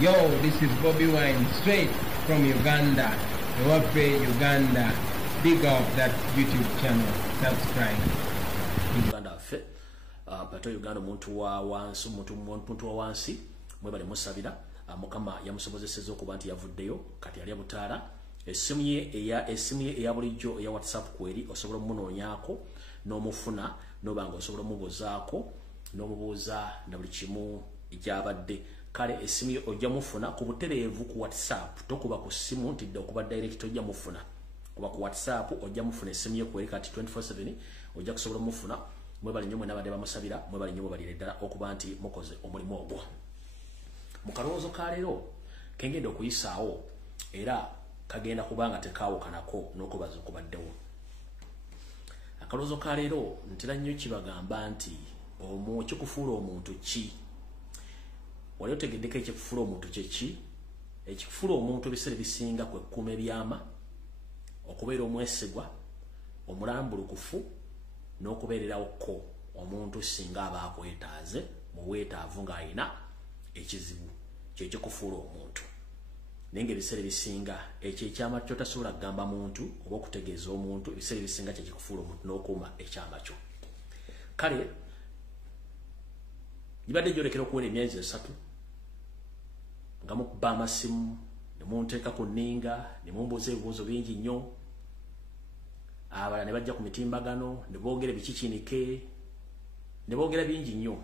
Yo, this is Bobi Wine, straight from Uganda. Ewaffe, Uganda. Big up that YouTube channel. Subscribe. Uganda fe. Pato Uganda muntu wa wansi. Mwebale musabira. Mukama yamusobozeseza okuba nti yavuddeyo kati yali abutaala. Essimu ye eya bulijjo eya WhatsApp kweri osobola munoonyaako n'omufuna n'obanga osobola mubuuzaako n'omubuuza na buli kimu ekyabadde. Kale essimu ye ojja mufuna ku butereevu ku WhatsApp, tokuba ku ssimu ntidde okuba direct ojja mufuna. Kuba ku WhatsApp ojja mufuna essimu ye kweri kati 24/7 ojja kusobola mufuna. Mwebale nnyo mwena abadde bamusabira, mwebale nnyo mubalire ddala okuba nti mukoze omulimu ogwo. Mu kalowoozo ka leero kengenda okuyisaawo era kagenda kubanga tekaawukanako n'okubaza okubaddewo. Akalowoozo ka leero ntera nnyo kibagamba nti kikufuula omuntu ki? Wali otegeddeko ekikufuula omuntu kye ki? Ekikufuula omuntu ebiseera bisinga kwe kkuma ebyama, okubeera omwesigwa, omulambulukufu, n'okubeererawo omuntu singa aba akwetaaze mu bwetaavu ng'ayina ekizibu. Kye kikufuula omuntu. Naye ebiseera bisinga ekyo ekyama kyo tasobola kugamba muntu oba okutegeeza omuntu, ebiseera bisinga kye kikufuula omuntu n'okuuma ekyama kyo. Kale gibadde gyolekera okuwera emyezi 3 nga mukuba amasimu ne munteeka ku nninga ne mumbuuza ebibuuzo bingi nnyo, abalala ne bajja ku mitimbagano ne boogera ebikikinike ne boogera bingi nnyo,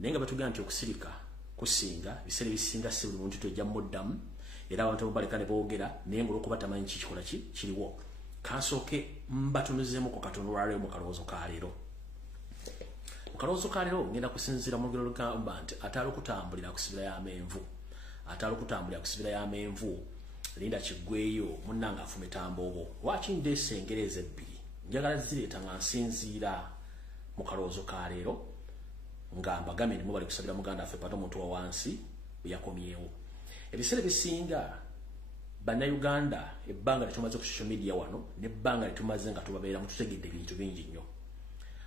naye nga batugamba nti okusirika kusinga biseera bisinga si buli muntu tojja muddamu era abantu abaleka ne boogera naye ng'olwokuba tamanyi kikikola kiriwo. Kansooke mbatunuzeemu ku katono olwaleero mu kalowoozo ka leero. Mu kalowoozo ka leero ngenda kusinziira mu lugero lugamba nti ataali okutambulira kusibira y'amenvu. Ataali okutambulira kusibira y'amenvu linda kiggweyo munnanga afumita mboobo. Lwaki ndeese engereeza ebbiri njagala zireeta nga nsinziira mu kalowoozo ka leero nga mbagambye nti mubali kusabira muganda affe pato omuntu wa wansi bwe yakomyewo. Ebiseera bisinga bannayuganda ebbanga litumaze ku social media wano n'ebbanga litumaze nga tubabeera mututegedde ebintu bingi nnyo.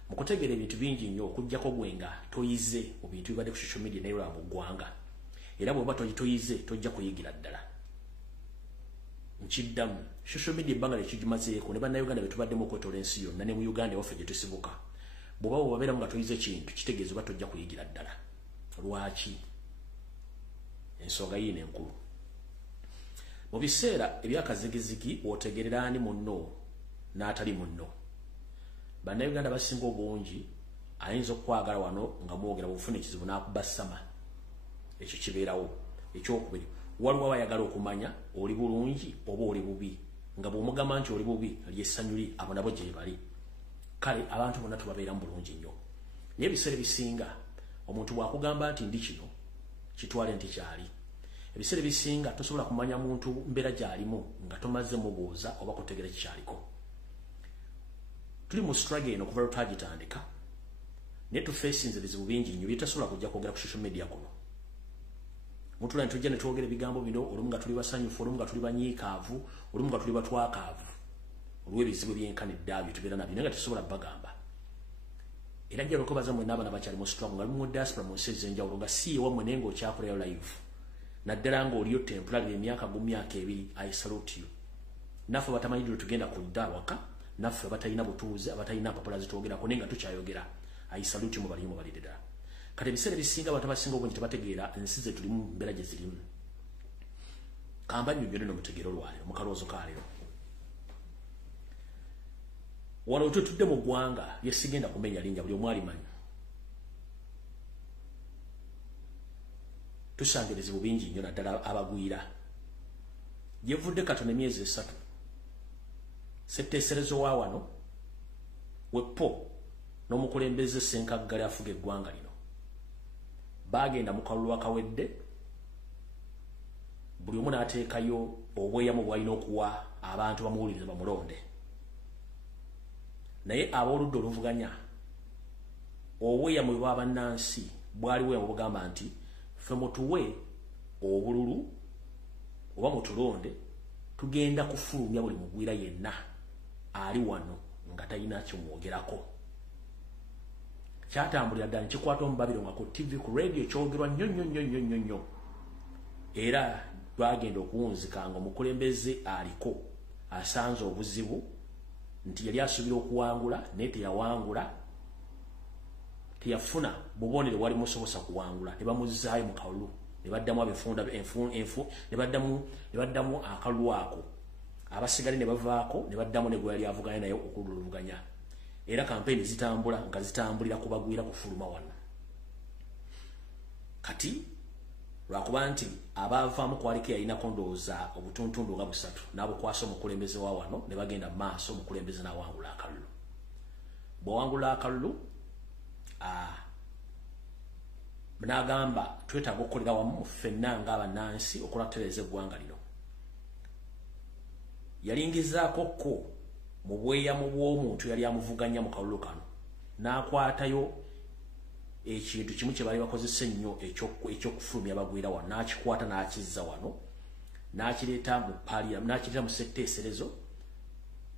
Mu kutegeera ebintu bingi nnyo okuggyako gwe nga toyize mu bintu bibadde ku social media naye olaba mu ggwanga. Era bw'oba toyize tojja kuyigira ddala. Nkiddamu social media ebbanga lyekigimazeeko ne bannayuganda be tubaddemu okwetoola ensi yonna ne mu Uganda ewaffe gye tusibuka. Bw'oba wabeeramu nga toyize kintu kitegeeza oba tojja kuyigira ddala. Lwaki? Ensonga yiino enkulu. Mu biseera ebyakazigizigi otegerera ani munno n'atali munno. Bannayuganda basinga obungi ayinza okwagala wano nga mwogera bufuna ekizibu n'akuba ssama. Ekyo kibeerawo. Ekyokubiri, waliwo abayagala okumanya oli bulungi oba oli bubi, nga bw'omugamba nti oli bubi lyessanyu li abo nabo gye bali. Kale abantu bonna tubabeera mu bulungi nnyo. Naye ebiseera bisinga omuntu bw'akugamba nti ndi kino kitwale nti kyali. Ebiseera bisinga tosobola kumanya muntu mbeera gy'alimu nga tomaze mubuuza oba kutegera kikyaliko. Tuli mu struggle eno okuva lutagitandika naye tufeesinze ebizibu bingi nnyo byetasobola kujja kwogera ku social media kuno. Mutula ntujja ne twogera ebigambo bino olumu nga tuli basanyufu, olumu nga tuli banyiikaavu, olumu nga tuli batwakaavu olw'ebizibu byenkanidde abyo tubeera nabyo naye nga tesobola bagamba. Era njala okubaza mwenna abaana bakyali mu struggle nga mu diaspora mu nsi ez'enjawulo nga si ewammwe naye ng'okyakolayo live. Naddala ng'oliyo temporary emyaka 2 I salute you. Naffe batamanyi tugenda kudda waka, naffe batalina butuuze, abatalina mpapula zitwogerako naye nga tukyayogera. I salute you mubaliyo mubalire ddala. Kati ebiseera bisinga abantu abasinga obungi tebategeera ensi ze tulimu mbeera gye zirimu. Kamba nnyonnyole n'omutegeero olwaleero mu kalowoozo ka leero. Wano tutudde mu ggwanga lye sigenda kumenya linnya buli omu alimanyi. Tusanga ebizibu bingi nnyo naddala abagwira. Gyevudde katono emyezi 3. Ssetteeserezo wa wano weppo n'omukulembeze Ssenkaggale afuga eggwanga lino. Baagenda mu kalulu akawedde, buli omu n'ateekayo obweyamo bw'alina okuwa abantu bamuwuliriza bamulonde. Naye ab'oludda oluvuganya obweyamo bwa bannansi bwali bweyamo bugamba nti ffe mutuwe obululu oba mutulonde tugenda kufulumya buli mugwira yenna ali wano nga talina kimwogerako. Kyatambulira ddala kikwata omubabiro nga ku TV ku radio kyogerwa nnyo. era twagenda okuwunzika nga omukulembeze aliko asanze obuzibu nti yali asuubira okuwangula naye teyawangula, teyafuna bubonere wali musobosa kuwangula, ne bamuzzaayo mu kalulu, ne baddamu abefunda ne baddamu akalulu ako, abasigale ne bavaako ne baddamu ne gwe yali avuganya naye okululuvuganya, era kampeyini zitambula nga zitambulira kubagwira kufuluma wano. Kati lwakuba nti abavaamu kwaliko yalinako ndowooza obutuntundu nga busatu n'abukwasa omukulembeze wa wano ne bagenda mu maaso, omukulembeze n'awangula akalulu. Bw'awangula akalulu n'agamba twetaaga okukolera wamu ffenna ng'abannansi okulatereeza eggwanga lino. Yalingizaako ko mu bweyamu bw'omuntu yali amuvuganya mu kalulu kano, n'akwatayo ekintu kimu kye bali bakozesa ennyo ekyokufulumya abagwira wano, n'akikwata n'akizza wano, n'akireeta mu n'akireeta mu ssetteeserezo,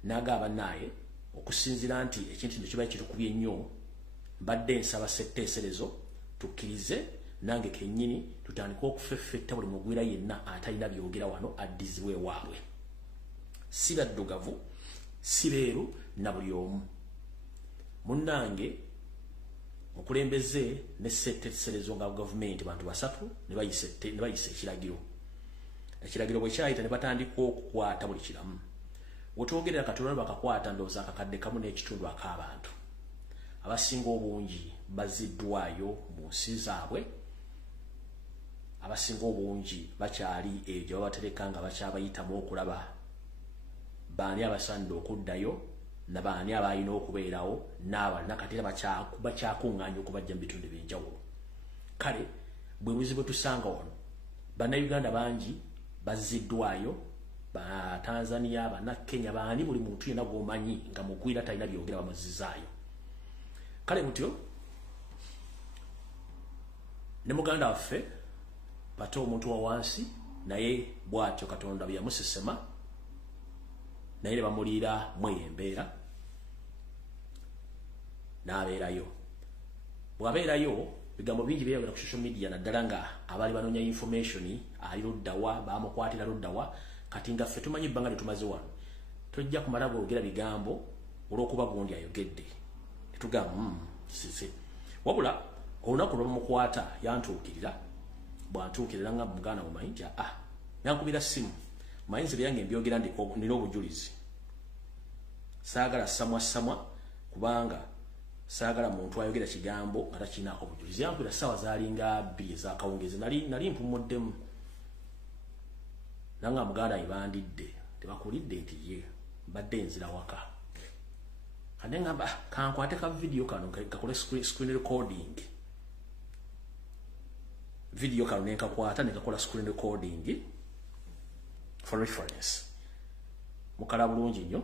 n'agamba naye okusinziira nti ekintu kino kiba kitukubye nnyo, mbadde nsaba ssetteeserezo tukkirize nange kennyini tutandika okufeffetta buli mugwira yenna atalina byogera wano addizibwe waabwe, si baddugavu si beeru na buli omu. Munnange mukulembeze ne ssetteeserezo nga gavumenti bantu basatu ne bayisa ekiragiro. Ekiragiro bwe kyayita ne batandika okukwata buli kiramu. Wetwogerera Katonda bakakwata ndowooza akakadde kamu n'ekitundu ak'abantu. Abasinga obungi baziddwayo mu nsi zaabwe, abasinga obungi bakyali egyo babatereka nga bakyabayitamu okulaba baani abasanidde okuddayo na baani abalina okubeerawo n'abalina kati era bakyakuŋŋaanya okubajja mu bitundu ebyenjawulo. Kale bwe buzibu tusanga wano, bannayuganda bangi bazziddwayo, Tanzania, Kenya, baani buli muntu yenna gw'omanyi nga mugwira talina byogera bamuzzizaayo. Kale mutyo ne muganda waffe Pato omuntu wa wansi naye bw'atyo Katonda bye yamusesema naye ne bamuliira mweyembeera n'abeerayo. Bw'abeerayo bigambo bingi byeyogera ku social media naddala nga abaali banoonya information ali luddawa baamukwatira luddawa. Kati nga ffe tumanyi ebbanga lye tumaze wano tojja kumala gwogera bigambo olw'okuba gundi ayogedde netugamba sisi. Wabula olunaku lw'omukwata yantuukirira, bw'antuukirira nga muganda mu Mayinja yankubira ssimu, Mayinza byange mbyogera nina obujulizi, saagala samwa kubanga saagala muntu ayogera kigambo nga takinaako obujulizi. Yankubira ssaawa zaalinga 2 ez'akawungeezi, nali mpumuddemu nanga muganda ibandidde tebakulidde nti ye mbadde nzira waka. Kande ngamba kankwate ka video kano kakole screen recording, video kano nenkakwata nekakola screen recording for reference. Mukala bulungi nnyo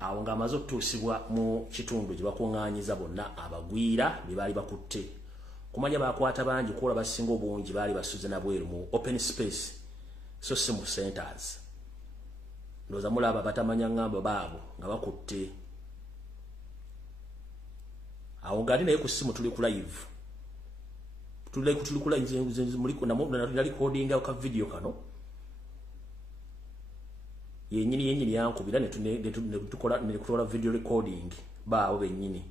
awo nga amaze okutuusibwa mu kitundu gye bakuŋŋaanyiza bonna abagwira bye baali bakutte. Kumanya bakwata bangi kuola basinga obungi baali basuze na bweru mu open space, so si mu centers. Ndowooza mulaba batamanya ngamba baabo nga bakutte. Awo ng'ali naye ku ssimu tuli ku live, tuli ku live muliko na recording ka video kano yennyini yankubira ne tukola video recording baabo bennyini.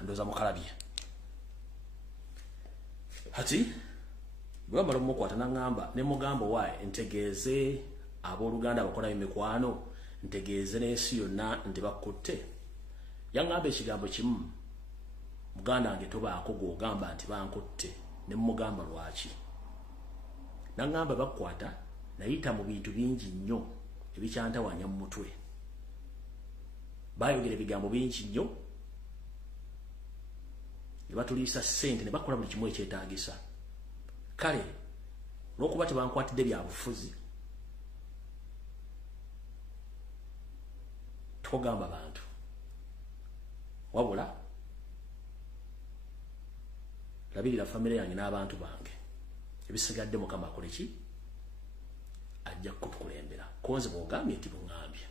Ndowooza mukalabye. Hati bwe bamala omukwata n'aŋŋamba ne mugamba waaye ntegeeze abooluganda abakola emikwano, ntegeeze n'ensi yonna nti bakutte. Yaŋŋamba ekigambo kimu, muganda wange tobaako gw'ogamba nti bankutte. Ne mugamba lwaki? N'aŋŋamba bakukwata nayita mu bintu bingi nnyo ebikyantawanya mu mutwe, baayogera ebigambo bingi nnyo, ne batuliisa ssente ne bakola buli kimu ekyetaagisa. Kale olw'okuba tebankwatidde bya bufuzi tokugamba bantu, wabula labirira famire yange n'abantu bange, ebisigadde Mukama akole ki ajja kutukulembera konze bwogambye nti bungambye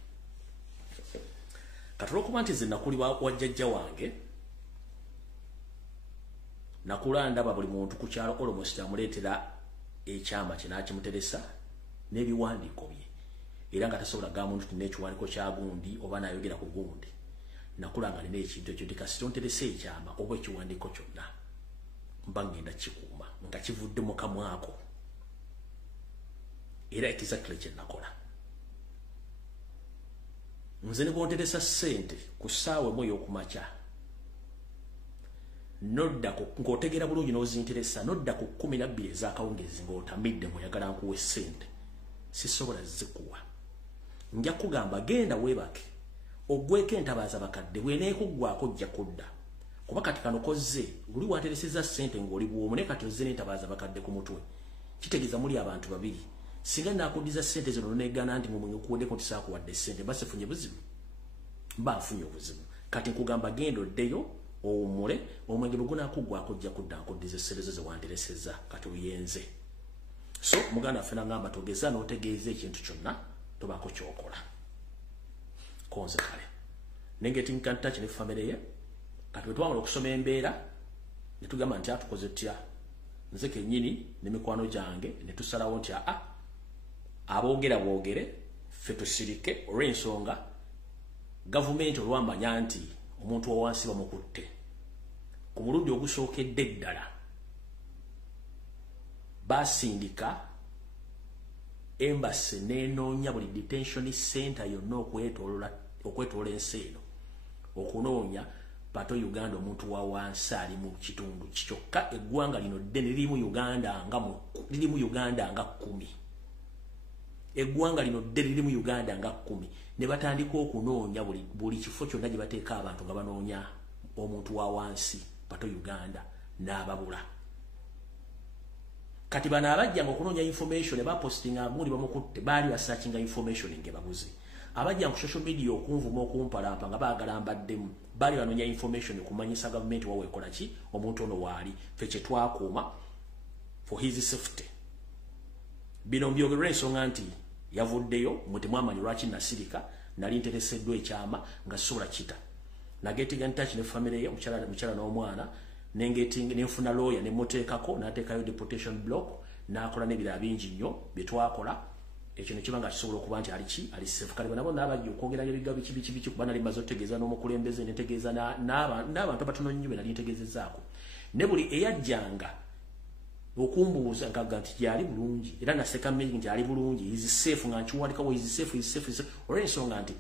katolo kuba nti zinakuli wajjajja wange nakulanda buli muntu ku kyalo almost amuleetera ekyama kinakimuteresa n'ebiwandiiko bye era nga tasobola gamba muntu n'ekiwandiiko kya gundi oba nayogera ku gundi nakulanga nina ekintu ekyo ndikasitonteresa ekyama oba ekiwandiiko kyonna mba ngenda kikuuma nga kivudde mu kamwako era exactly kye nakola nze ne bonteresa ssente ku ssaawa emu ey'okumakya nodda ng'otegeera bulungi n'ozinteresa nodda ku 12 ez'akawungezi ng'otamidde mweyagala nkuwa ssente sisobola zikuwa nja kugamba genda weebake ogweko entabaaza bakadde bweneekuggwako ojja kudda kuba kati kano kozze luli wantereseza ssente ng'oli bwomu naye kati ozze n'entabaaza bakadde ku mutwe kitegeeza muli abantu babiri singa naakuddiza ssente zino neegana nti mumukuweddeko nti saakuwadde ssente mba sifunye buzibu mba nfunye obuzibu kati nkugamba genda oddeyo owummule omwenge bwe gunaakuggwako ojja kudda nkuddiza essente zo ze wantereseza kati oyenze so muganda waffe nagamba togeza n'otegeeza ekintu kyonna tobaako kyokola konze kale nengetinkantachi ne family ye kati bwe twamala okusoma embeera ne tugamba nti atukoze tutya nze kennyini ne mikwano gyange ne tusalawo nti aboogera boogere ffe tusirike olw'ensonga gavumenti olwamanya nti omuntu wa wansi bamukutte ku mulundi ogusookedde ddala basindika embassy n'enoonya buli detention center yonna okwetoola ensi eno okunoonya pato Uganda omuntu wa wansi ali mu kitundu kyokka eggwanga lino ddene lirimu Uganda nga 10 eggwanga lino ddene lirimu Uganda nga 10 ne batandika okunoonya buli kifo kyonna gye bateeka abantu nga banoonya omuntu wa wansi pato Uganda n'ababula kati bana abajjanga okunoonya information bapostinga gundi bamukutte baali basearchinga information ngebabuzi abajja ku social media okunvuma okumpalampa nga baagala mbaddemu baali banoonya information okumanyisa government wawe ekola ki omuntu ono waali ffe kye twakuuma for his safety bino mbyogerera ensonga nti yavuddeyo muti mwamanyi lwaki nasirika nali ntereseddwa ekyama nga sobola kita nagetinga ntach ne family ye mukyala n'omwana nenfuna lawyer ne muteekako n'ateekayo deportation block n'akola n'ebirala bingi nnyo bye twakola ekyo ne kiba nga kisobola okuba nti ali safe kale nabo n'abajja okwogerayo ebigambo biki kuba nali maze otegeeza n'omukulembeze netegeeza n'abantu abatono nnyo be nali ntegeezezaako ne buli eyajjanga okumbuuza nkaga nti yali bulungi era naseka mmegi nti ali bulungi is safe nga nkiwandikawo is safe olw'ensonga nti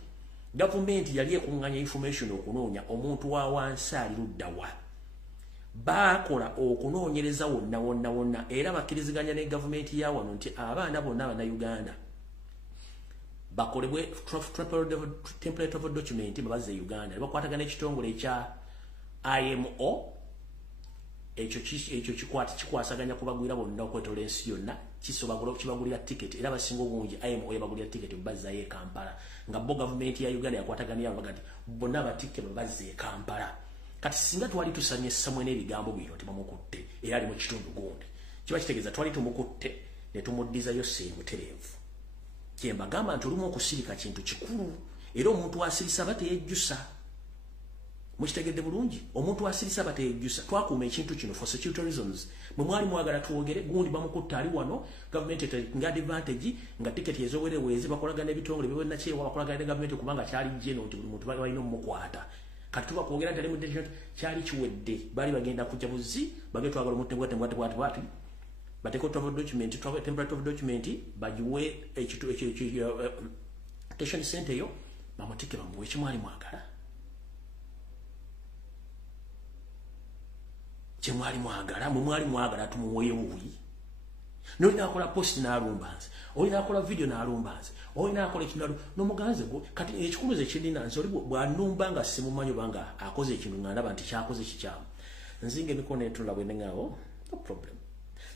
gavumenti yali ekuŋŋanya information okunoonya omuntu wa wansi ali luddawa bakola okunoonyereza wonna era bakkiriziganya ne gavumenti ya wano nti abaana bonna abannayuganda bakolebwe template of document babaze Uganda ne bakwatagana ekitongole ekya IMO ekyo kikwasaganya kubagwira bonna okwetola ensi yonna kibagulira ticket era basinga obungi IMO yabagulira ticket bazzayo e Kampala nga bo gavumenti ya Uganda yakwataganya bagati bonna abatike babazze e Kampala kati singa twali tusanye samwe n'ebigambo bino tibamukutte era ali mu kitundu gundi kiba kitegeeza twali tumukutte ne tumuddizayo ssengu tereevu kyembagamba nti olumu okusirika kintu kikulu era omuntu asirisa bateyejjusa mukitegedde bulungi omuntu asirisa bateyejjusa twakuuma ekintu kino for security reasons mwe mwali mwagala tuwogere gundi bamukutte ali wano gavumenti nga advantage nga tiketi ezowereweezi bakolagana ebitongole bibonakyewa bakolagana ne gavumenti kubanga kyali jeno nti buli muntu balina omumukwata kati tuba kwogera nti ali mu detention kyali kiwedde baali bagenda kujja buzi bagenda twagala omuntu bwati bateeko template of document bagiwe detention center yo bamutike bamuwe ekimwali mwagala kyemwali mwagala mwali mwagala tumuweyo buwi nolina akola post n'alumbanze olina akola video n'alumbanze olina akola ekintu n'omuganze go kati ekikulu ze kirina nze oli bw'annumba nga simumanyi obanga akoze ekintu nga ndaba nti kyakoze kikyamu nzinga emikono etula bwe nengaawo no problem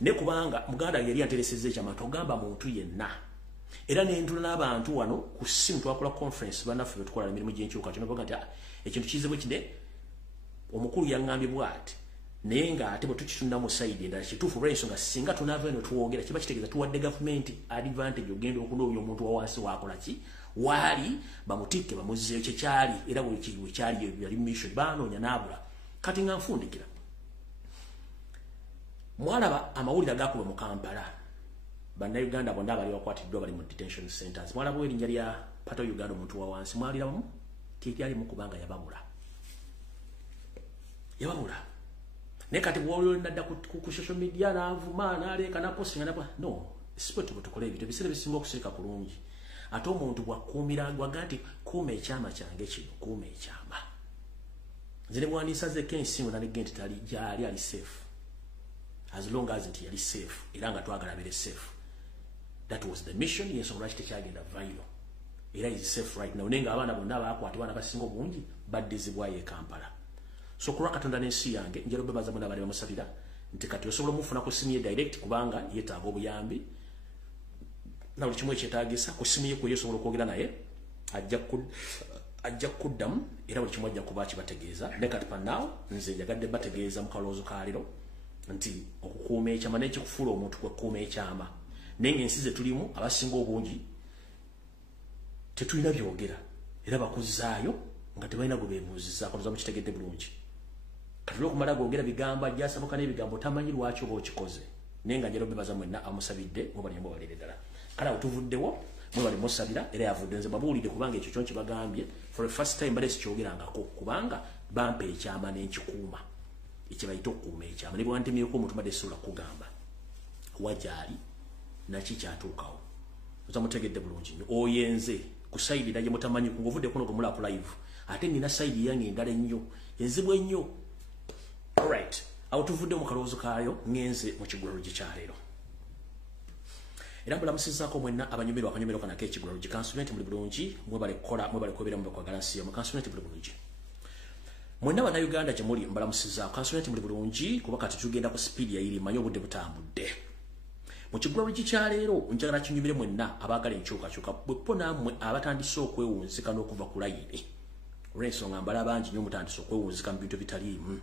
ne kubanga muganda yali anteresezza ekyama togamba muntu yenna era n'entula n'abantu wano ku ssimu twakola conference bannaffe bwe tukola emirimu gy'enkyuka kino baga nti ekintu kizibu kide omukulu yaŋŋambye bw'ati nenga ate bwe tukitunda mu side endala kituufu olw'ensonga singa tunaava eno tuwogera kiba kitegeeza tuwadde gavumenti advantage ogenda okunoonya omuntu wa wansi wakola ki waali bamutikke bamuzzeeyo kyekyali era buli kiwe kyali yali mission baanoonya n'abula kati nga nfundikira mwalaba amawulire agakuba mu Kampala bannayuganda bonna abali bakwatiddwa bali mu detention centers mwalaba erinnya lya Pato Uganda omuntu wa wansi mwaliramu teryalimu kubanga yababula ne kati bw'olio nadda ku social media n'avuma n'aleeka n'apostinga n'apa no sport butukole ebintu ebiseera bisinga okusirika kulungi ate omuntu bwakuumira gwaga nti kuuma ekyama kyange kino kuuma ekyama nze ne bwandiisa ze kensingo nalige nti gyali ali safe as long as nti yali safe era nga twagala bere safe that was the mission y'ensonga lwaki tekyagenda viral era is safe right now nenga abaana bonna abakwatibwa n'abasinga obungi baddizibwayo e Kampala so kulwa Katonda n'ensi yange njalo bebaza muna bali bamusabira nti kati osobola mufuna ku simu ye direct kubanga yetaaga obuyambi na buli kimu ekyetaagisa ku simu ye ku yesobola okwogera naye ajja kuddamu era buli kimu ajja kuba kibategeeza ne kati panaawo nze njagadde bategeeza mu kalowoozo kaaliro nti okukuuma ekyama n'ekikufuula omuntu kwekuuma ekyama naye ng'ensi ze tulimu abasinga obungi tetulina byogera era bakuzaayo nga tebalina gwe beebuuzizzaako nza mukitegedde bulungi kati olw'okumala gwogera bigambo ajjasabuka n'ebigambo tamanyi lwaki oba okikoze naye nga njalo bebaza mwenna amusabidde mubali mbabalire ddala kale awo tuvuddewo mwebali musabira era yavudde nze babuulidde kubanga ekyo kyonki bagambye for the first time bale sikyogerangako kubanga bampa ekyama n'enkikuuma ekyebayita okukuuma ekyama ne bwantemyeko omuntu badde sula kugamba wajaali naki kyatuukawo oza mutegedde bulungi nnyo oyenze ku sayidi naye mutamanyi kunguvudde kuno gwe mulapu live ate nina sayidi yange endala ennyo enzibwa ennyo alright awo tuvudde mu kalowoozo kaayo ngenze mu kigulalo gikyaleero era mbulamusizzaako mwenna abanyumirwa akanyumirwa kanako ekigulalo gikansulenti muli bulungi mwebale kukola mwebale kwebera mu bakwagala nsi yo mukansulenti muli bulungi mwenna bannayuganda gye muli mbalamusizzaako kansulenti muli bulungi kuba kati tugenda ku sipiidi yayiri manye obudde butambudde mu kigulalo gikyaleero njagala kinyumire mwenna abaagala enkyukakyuka bwepo nammwe abatandise okwewunzika n'okuva ku layini olw'ensonga mbala bangi nnyo mutandise okwewunzika mu bintu bitaliimu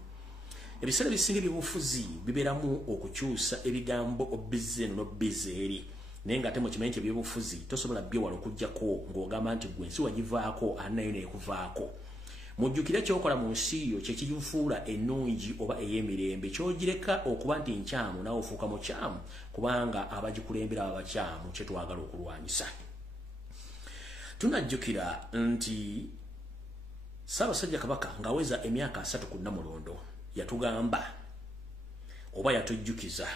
ebiseera bisinga ebyobufuzi bibeeramu okukyusa ebigambo obize eno n'obize eri naye nga ate mukimanyi nti ebyobufuzi tosobola byewala okuggyako ng'ogamba nti gwe ensi wagivaako anayo neekuvaako mujjukire ekyokola mu nsi yo kyekigifuula ennungi oba ey'emirembe kyogireka okuba nti nkyamu nawe ofuuka mukyamu kubanga abagikulembera abakyamu kyetwagala okulwanyisa tunajjukira nti Ssaabasajja Kabaka ng'aweza emyaka 3 ku Nnamulondo yatugamba oba yatujjukiza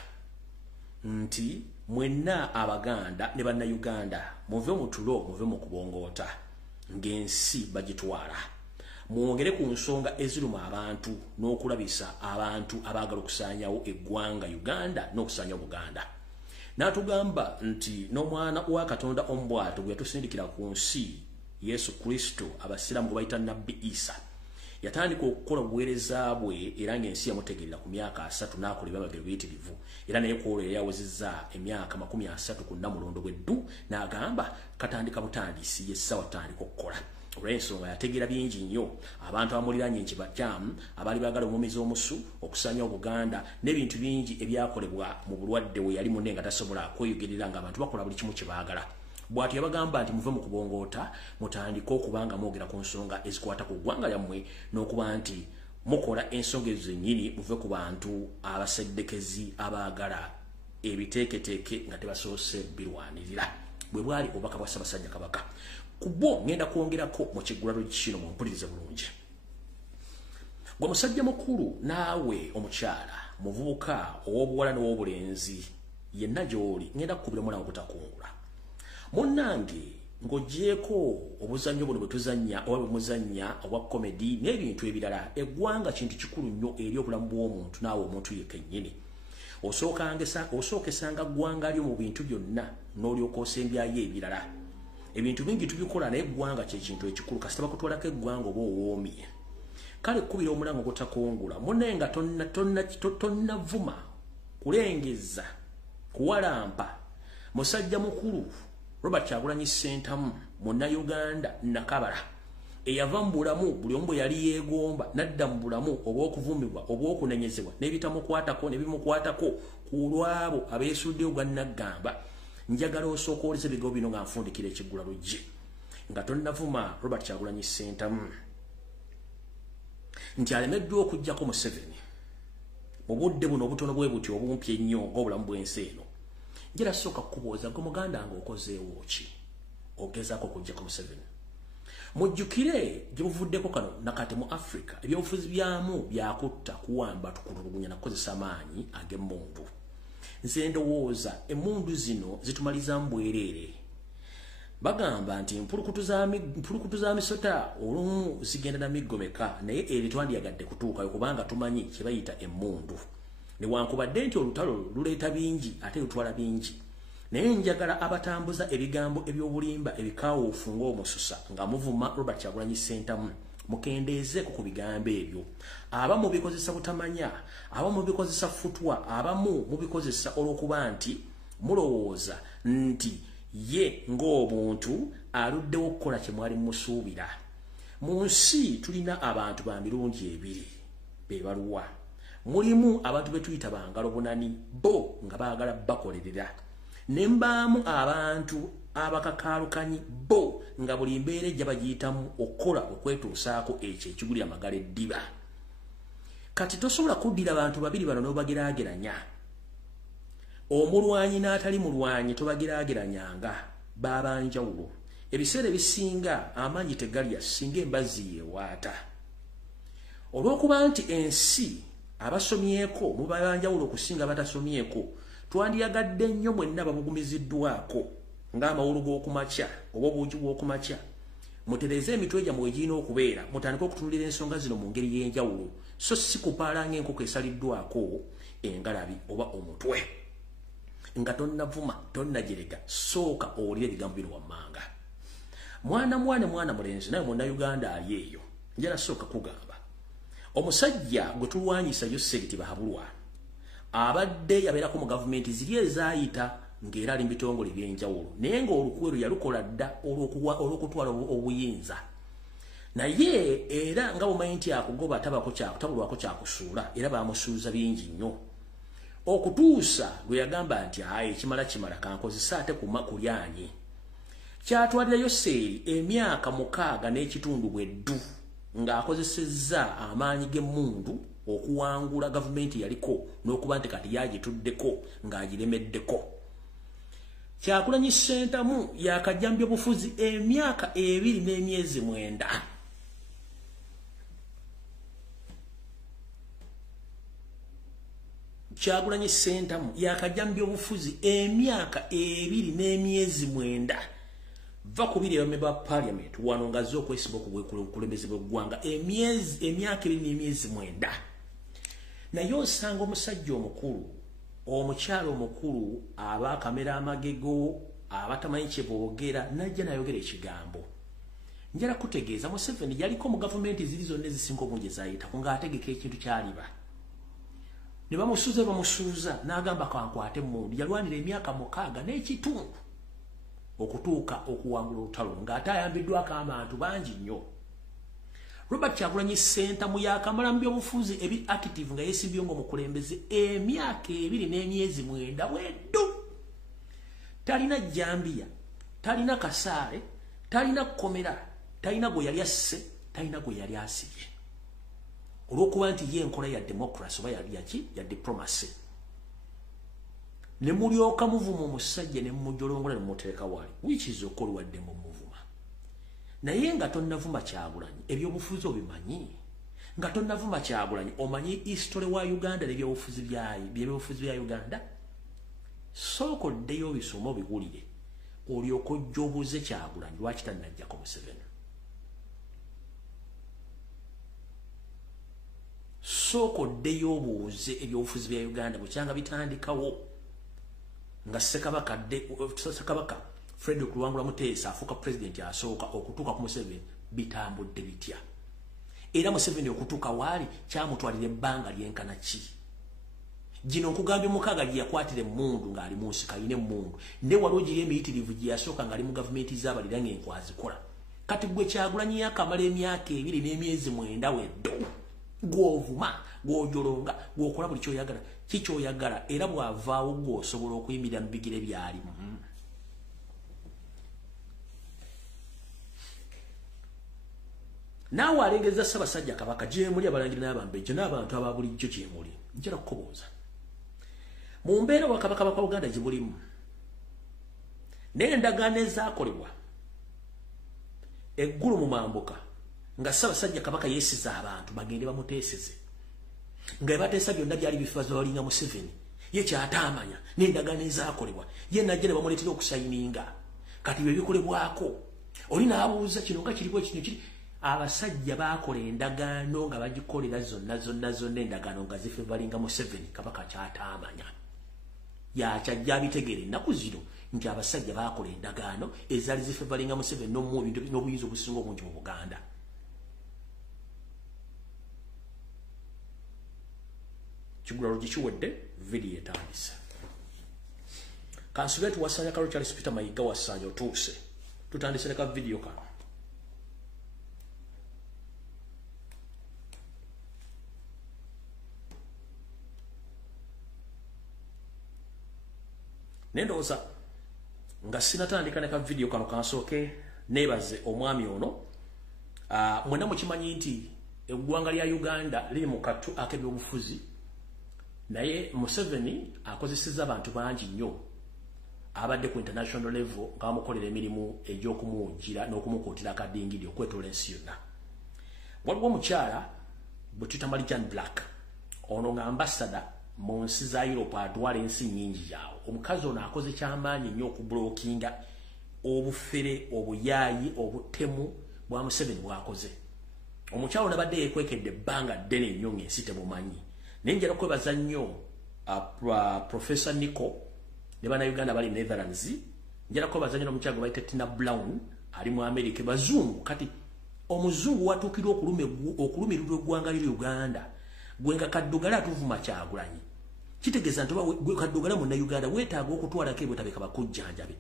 nti mwenna Abaganda ne Bannayuganda muve mu tulo muve mu kubongoota ng'ensi bagitwala mwogere ku nsonga eziruma abantu n'okulabisa abantu abaagala okusaanyawo eggwanga Uganda n'okusaanyawo Buganda n'atugamba nti n'omwana wa Katonda Ombwato gwe yatusindikira ku nsi Yesu Kristo abasiraamu gwe bayita Nabbi Isa yatandika okukola obuweereza bwe era ng'ensi yamutegerera ku myaka 3 n'akola ebyabagero biyitirivu era naye kwolwo yali yawezezza emyaka 30 ku Nnamulondo bweddu n'agamba katandika butandisi yessawa tandika okukola olw'ensonga yategeera bingi nnyo abantu abamuliranye nkibakyamu abaali baagala omumiza omusu okusaanyawo Buganda n'ebintu bingi ebyakolebwa mu bulwadde we yali munne nga tasobola kweyogerera ng'abantu bakola buli kimu kye baagala bw'atyo yabagamba nti muve mu kubongoota mutandike okubanga mwogera ku nsonga ezikwata ku ggwanga lyammwe n'okuba nti mukola ensonga ezo zennyini muve ku bantu abaseddekezi abaagala ebiteeketeeke nga tebasoose birwanirira bwe bwali obubaka bwa Ssaabasajja Kabaka kubo ngenda kwongerako mu kiggulalo kino mu mpulirize bulungi gwe musajja mukulu naawe omukyala muvubuka ow'obuwala n'ow'obulenzi yenna gy'oli ngenda kukubiramu nawe obutakungula munnange ng'oggyeko obuzannyo buno bwe tuzannya oba bwe muzannya obwa komedi n'ebintu ebirala eggwanga kintu kikulu nnyo eri obulamu bw'omuntu naawe omuntu ye kennyini osookesanga ggwanga lyo mu bintu byonna n'olyoka osembyayo ebirala ebintu bingi tubikola naye eggwanga kyekintu ekikulu kasita bakutwalako eggwanga oba owoomye kale kkubira omulango gotakongula munnaye nga tonnavuma kulengeza kuwalampa musajja mukulu Robert Kyagulanyi Ssentamu Munnayuganda Nakabala eyavambulamu buli omu yali yeegomba nadda mu bulamu obw'okuvumibwa obw'okunenyezebwa n'ebitamukwatako ne bimukwatako ku lwabo abeesuddeyo gwa Naggamba njagala osooka olese bigo bino nga nfundikira ekiggula luggi nga tonnavuma Robert Kyagulanyi Ssentamu nti alemeddwa okuggyako Museveni mu budde buno obutono bwe buti obumpi ennyo ng'obulamu bw'ensi eno njira sooka kukubuuza gwe muganda nga okozeewo ki ogezaako okuggyako Museveni mujjukire gye buvuddeko kano nakati mu Africa ebyobufuzi byamu byakutta kuwamba tukululugunya na kukozesa amaanyi ag'emmundu nze ndowooza emmundu zino zitumalizamu bwereere bagamba nti mpulukutu za misota olumu zigenda na miggomeka naye eri twandiyagadde kutuukayo kubanga tumanyi kye bayita emmundu newankubadde nti olutalo luleeta bingi ate lutwala bingi naye njagala abatambuza ebigambo ebyobulimba ebikawuufu ng'omususa nga muvuma Robert Kyagulanyi Ssentamu mukendeezeeko ku bigambo ebyo abamu bikozesa butamanya abamu mubikozesa futwa abamu mubikozesa olw'okuba nti mulowooza nti ye ng'obuntu aluddewo okukola kye mwali musuubira mu nsi tulina abantu ba mirungi ebiri be baluwa mulimu abantu be tuyita bangalo bunani bo nga baagala bakolerera ne mbaamu abantu abakakaalukanyi bo nga buli mbeera ejja bagiyitamu okukola okwetuusaako ekyo ekigulira amagala eddiba kati tosobola kuddira abantu babiri bano n'obageraageranya omulwanyi n'atali mulwanyi tobageraageranyanga baabanjawulo ebiseera ebisinga amaanyi tegalya singa embazzi yeewaata olw'okuba nti ensi abasomyeko mu babanjawulo okusinga batasomyeko twandiyagadde nnyo mwenna babugumiziddwako ng'amawulu g'okumakya oba obuugi bw'okumakya mutereeze emitwe gyammwe egirina okubeera mutandike okutunulira ensonga zino mu ngeri y'enjawulo so si kupaala ng'enkoko esaliddwako engalabi oba omutwe nga tonnavuma tonnajerega sooka owulire ebigambo bino wammanga mwana mulenzi naye munnayuganda ali eyo njala sooka kugamba omusajja gwe tulwanyisa Yesoze bahabulwa abadde yabeerako mu gavumenti ziri ezaayita ng'era ali mu bitongole by'enjawulo naye ng'olukweru yalukola dda olw'okutwala obuyinza naye era nga bumanyi nti akugoba tabulwako kyakusuula era bamusuuza bingi nnyo okutuusa lwe yagamba nti ekimala kankozesa ate kulyanyi kyatwalira Yesoze emyaka 6 n'ekitundu bweddu ng'akozesezza amaanyi g'emmundu okuwangula gavumenti yaliko n'okuba nti kati yagituddeko ng'agiremeddeko Kyagulanyi Ssentamu yakajjambya bufuzi emyaka 2 n'emyezi 9 Kyagulanyi Ssentamu yakajjambya obufuzi emyaka 2 n'emyezi 9 va kubiri ba parliament wano ngazo okwesimba okukulembeze bw'eggwanga emyaka 2 n'emyezi 9 naye osanga omusajja omukulu omukyalo omukulu abakamera amagego abatamanyi kye boogera najja nayogera ekigambo njala kutegeeza Museveni yaliko mu gavumenti ziri zonna ezisinga obungi ezayitako ng'ategeka ekintu kyaliba ne bamusuuza n'agamba kankwate emmundu yalwanira emyaka 6 n'ekitundu okutuuka okuwangula olutalo ng'ate ayambiddwako abantu bangi nnyo Robert Kyagulanyi Ssentamu yakamala mu byobufuzi ebi active nga yeesimbye ng'omukulembeze emyaka 2 n'emyezi 9 bweddu talina jjambiya talina kasaale talina kkomera talina gwe yali asse talina gwe yali asibye olw'okuba nti ye enkola ya democracy oba ya diplomacy ne mulyoka muvuma omusajja ne mumujolongola ne mumuteeka wali which is okolwadde mu muvuma naye nga tonnavuma Kyagulanyi ebyobufuzi obimanyi nga tonnavuma Kyagulanyi omanyi history wa Uganda n'ebyobufuzi bya Uganda sooka oddeyo obisoma obigulire olyoka ojja obuuze Kyagulanyi lwaki tannajjako Museveni sooka oddeyo obuuze ebyobufuzi bya Uganda bukyanga bitandikawo nga Ssekabaka Fred Kulwangula Muteesa afuuka president asooka okutuuka ku Museveni bitambudde bitya era Museveni okutuuka waali kyamutwalira ebbanga lyenkana ki gino nkugambye mukaaga gye yakwatira emmundu ng'ali mu nsiko ayina emmundu ne waliwo giri emiyitirivu gye yasooka ng'ali mu gavumenti z'abalira ng'enkwazikola kati gwe Kyagulanyi yakamala emyaka 2 n'emyezi 9 weddo gw'ovuma gw'ojolonga gw'okola buli kyoyagala kikyoyagala era bw'avaawo gw'osobola okuyimirira mu bigere byalimu. Naawe alengeza Ssaabasajja Kabaka gye muli abalangira n'abambejja n'abantu aba bulijjo gye muli njala kukubuuza mu mbeera wa Kabaka wa Uganda gye mulimu n'endagaano ezaakolebwa eggulu mu mambuka nga Ssaabasajja Kabaka yeesiza abantu bagende bamuteeseze nga ebateesa byonna byali bifaza balinga Museveni ye kyataamanya n'endagaano ezaakolebwa ye najja ne bamuleetera okusayininga kati bwe bikolebwako oli n'abuuza kino nga kiriko kino kiri abasajja baakola endagaano nga bagikolera zonna endagaano nga zife balinga Museveni Kabaka kyataamanya yakyajja abitegere ennaku zino nti abasajja baakola endagaano ezaali zife balinga Museveni n'obuyinza obusinga obungi mu Buganda. Kigulalo gikiwedde vidiyo etandise kansule tuwasanya Kalori Charles Peter Mayiga Wasanya otuuse tutandise ne ka vidiyo kano. Nendowooza nga sinatandika ne ka vidiyo kano kansooke neebaze omwami ono mwena mukimanyi nti eggwanga lya Uganda liri mu katu ak'ebyobufuzi naye Museveni akozesezza abantu bangi nnyo abadde ku international level nga bamukolera emirimu egy'okumuwujjira n'okumukuutira akadingidi okwetoola ensi yonna. Waliwo omukyala bwe tuyita Marijan Black ono nga ambassador mu nsi za Europe atwala ensi nnyingi yawo. Omukazi ono akoze kyamaanyi nnyo okubulookinga obufere obuyaayi obutemu bwa Museveni bwakoze. Omukyala ono abadde yeekwekedde ebbanga ddene nnyo ng'ensi temumanyi naye njala kwebaza nnyo Professor Nico ne bannayuganda bali Netherlands. Njala kwebaza nnyo n'omukyala gwe bayita Tina Brown ali mu America bazungu. Kati omuzungu watuukira okulumirirwa eggwanga lya Uganda gwenga Kaddugala atuvuma Kyagulanyi kitegeeza nti gwe Kaddugala mu Uganda weetaaga okutwalako ebwetabeka bakujjanjabe.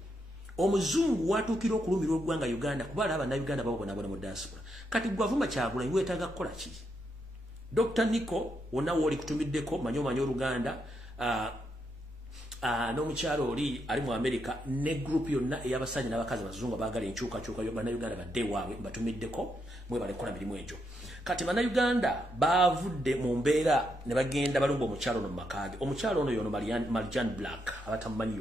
Omuzungu watuukira okulumirirwa eggwanga Uganda kuba Abannayuganda babonabona mu diaspora. Kati gwe avuma Kyagulanyi weetaaga kukola ki? Dr. Nico wonna wooli kutumiddeko manyi Oluganda n'omukyalo oli ali mu America ne group yonna ey'abasajja n'abakazi abazungu abaagala enkyukakyuka Bannayuganda badde waabwe batumiddeko mwe balekola mirimu egyo. Kati Bannayuganda baavudde mu mbeera ne bagenda balumba omukyalo ono mu makaage. Omukyalo ono yono Marijan Black abatamumanyi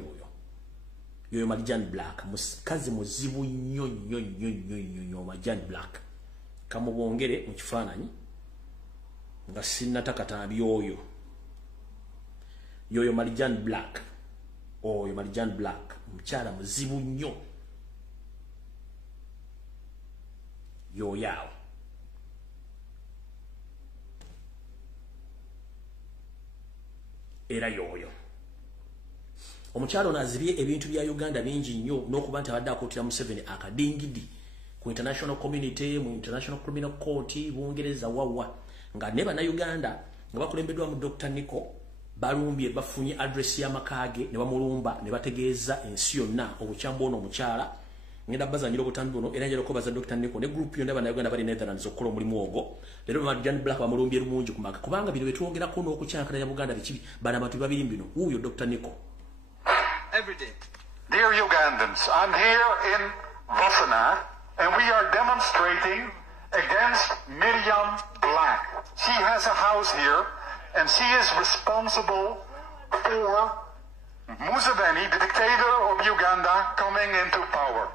yoyo Marijan Black mukazi muzibu nnyo Marijan Black kamubongere mu kifaananyi nga sinnatakatambi yoyo Marijan Black oyo Marijan Black mukyala muzibu nnyo yoyaawo. Era yoyo omukyalo ono azibye ebintu bya Uganda bingi nnyo n'okuba nti abadde akuutira Museveni akadingidi ku international community mu international criminal court Bungereza wawa nga ne Bannayuganda nga bakulembeddwa mu Dr. Nico balumbye bafunye address y'amakaage ne bamulumba ne bategeeza ensi yonna obukyambu ono omukyala ngenda bazanyira obutambi buno era njala okubaza Dr. Nico ne group yonna Bannayuganda bali Netherlands okukola omulimu ogwo. Leero Marijan Black bamulumbye lumungi ku maka kubanga bino betwogerako n'okukyankana ya Buganda bikibi bana abantu babiri bino uyo Dr. Nico. Every day. Dear Ugandans, I'm here in Wasanya and we are demonstrating against Miriam Black. She has a house here and she is responsible for Museveni, the dictator of Uganda, coming into power.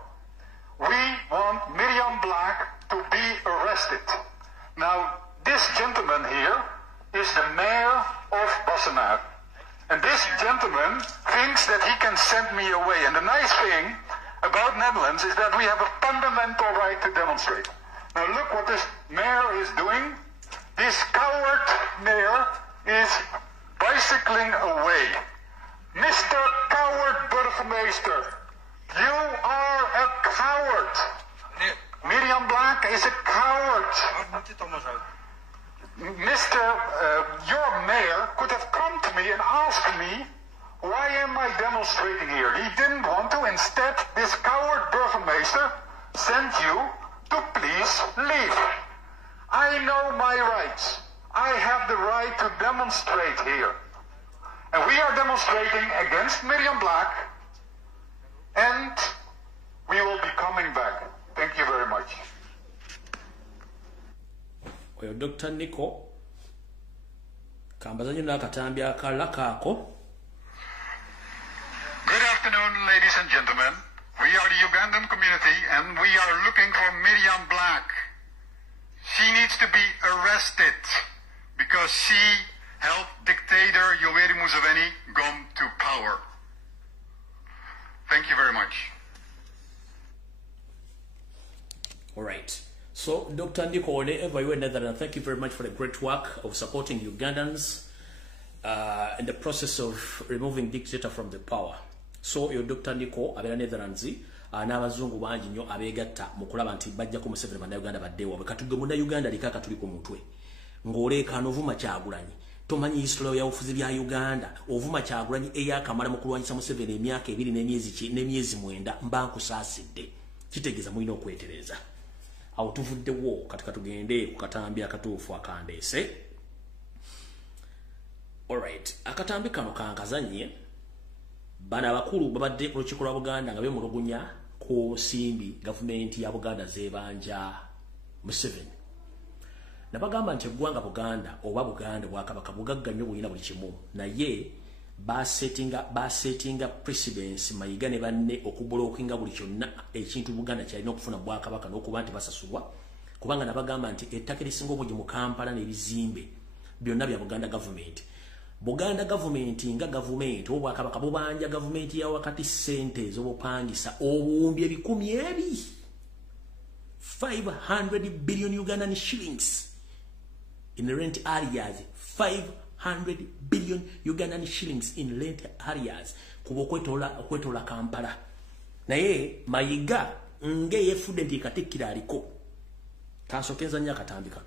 We want Miriam Black to be arrested. Now, this gentleman here is the mayor of Wasanya. And this gentleman thinks that he can send me away. And the nice thing about Netherlands is that we have a fundamental right to demonstrate. Now look what this mayor is doing. This coward mayor is bicycling away. Mr. Coward Burgemeester, you are a coward. Miriam Black is a coward. Mr. Your mayor could have come to me and asked me, why am I demonstrating here? He didn't want to. Instead, this coward burgemeester sent you to please leave. I know my rights. I have the right to demonstrate here. And we are demonstrating against Miriam Black, and we will be coming back. Thank you very much. Oyo Dr. Nico Kambazanyo nakatambi akala kako. Good afternoon, ladies and gentlemen. We are the Ugandan community and we are looking for Miriam Black. She needs to be arrested because she helped dictator Yoweri Museveni come to power. Thank you very much. All right. So, Dr. Nico, wherever you are in Netherlands, thank you very much for the great work of supporting Ugandans in the process of removing dictator from the power. So, your Dr. Nico, abera Netherlands, n'abazungu bangi nnyo abeegatta mu kulaba nti bajja ku Museveni bannayuganda baddeewo. Katugge munnayuganda likaka tuli ku mutwe. Ng'oleekaana ovuma Kyagulanyi. Tomanyi history ya ofuzi bya Uganda. Ovuma Kyagulanyi ey'akamala mu kulwanyisa Museveni emyaka 2 n'emyezi 9 mba nkusaasidde. Kitegeeza mulina okwetereza. Awo tuvuddewo katika tugende ku katambi akatuufu akandeese. Alright, akatambi kano kankazanye bana bakulu babadde ku lukiiko lwa Buganda nga bemulugunya ku simbi gavumenti ya Buganda zebanja Museveni. Nabagamba nti eggwanga Buganda oba Buganda bwakabaka bugagga nnyo bulina buli kimu naye basetinga precedence Mayiga ne banne okubulookinga buli kyonna ekintu Buganda kyalina okufuna bwakabaka n'okuba nti basasulwa kubanga nabagamba nti ettaka erisinga obungi mu Kampala n'ebizimbe byonna bya Buganda government. Buganda government nga government obwakabaka bubanja government ya wakati sente z'obupangisa obuwumbi ebikumi ebi 500 billion Ugandan shillings in rent areas. 500 billion Ugandan shillings in rent areas kubo kwetola Kampala. Naye Mayiga nge yefude ndi katikira aliko kansokeza nya katambika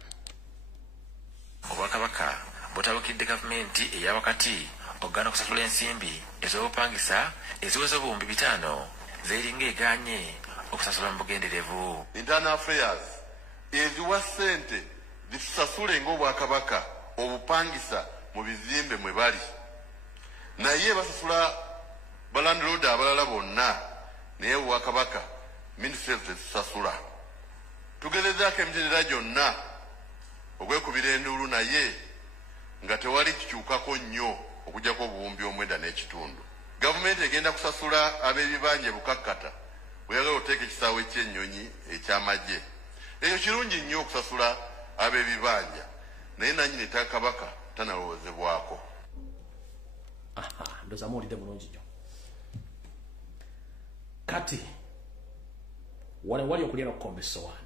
obwakabaka butabukidde gavumenti eya wakati ogana kusasula ensimbi ez'obupangisa eziweza obuwumbi 5 zeringa eganye okusasula mu bugenderevu. Internal affairs eziwa sente zisasule ng'obwakabaka obupangisa mu bizimbe mwe bali naye basasula balandlord abalala bonna naye obwakabaka ministries zisasula. Tugezezaako emitendera gyonna okwekubira enduulu naye nga tewali kikyukako nnyo okugyako obuwumbi 9.5. Gavumenti egenda kusasula ab'ebibanja bukakkata bweyagala oteeka ekisaawe ky'ennyonyi eky'amagye. Ekyo kirungi nnyo okusasula ab'ebibanja naye nannyini Kabaka tanalowoozebwako. Ndoza muwulidde bulungi nnyo. Kati wali okulya n'okukomba essowaani.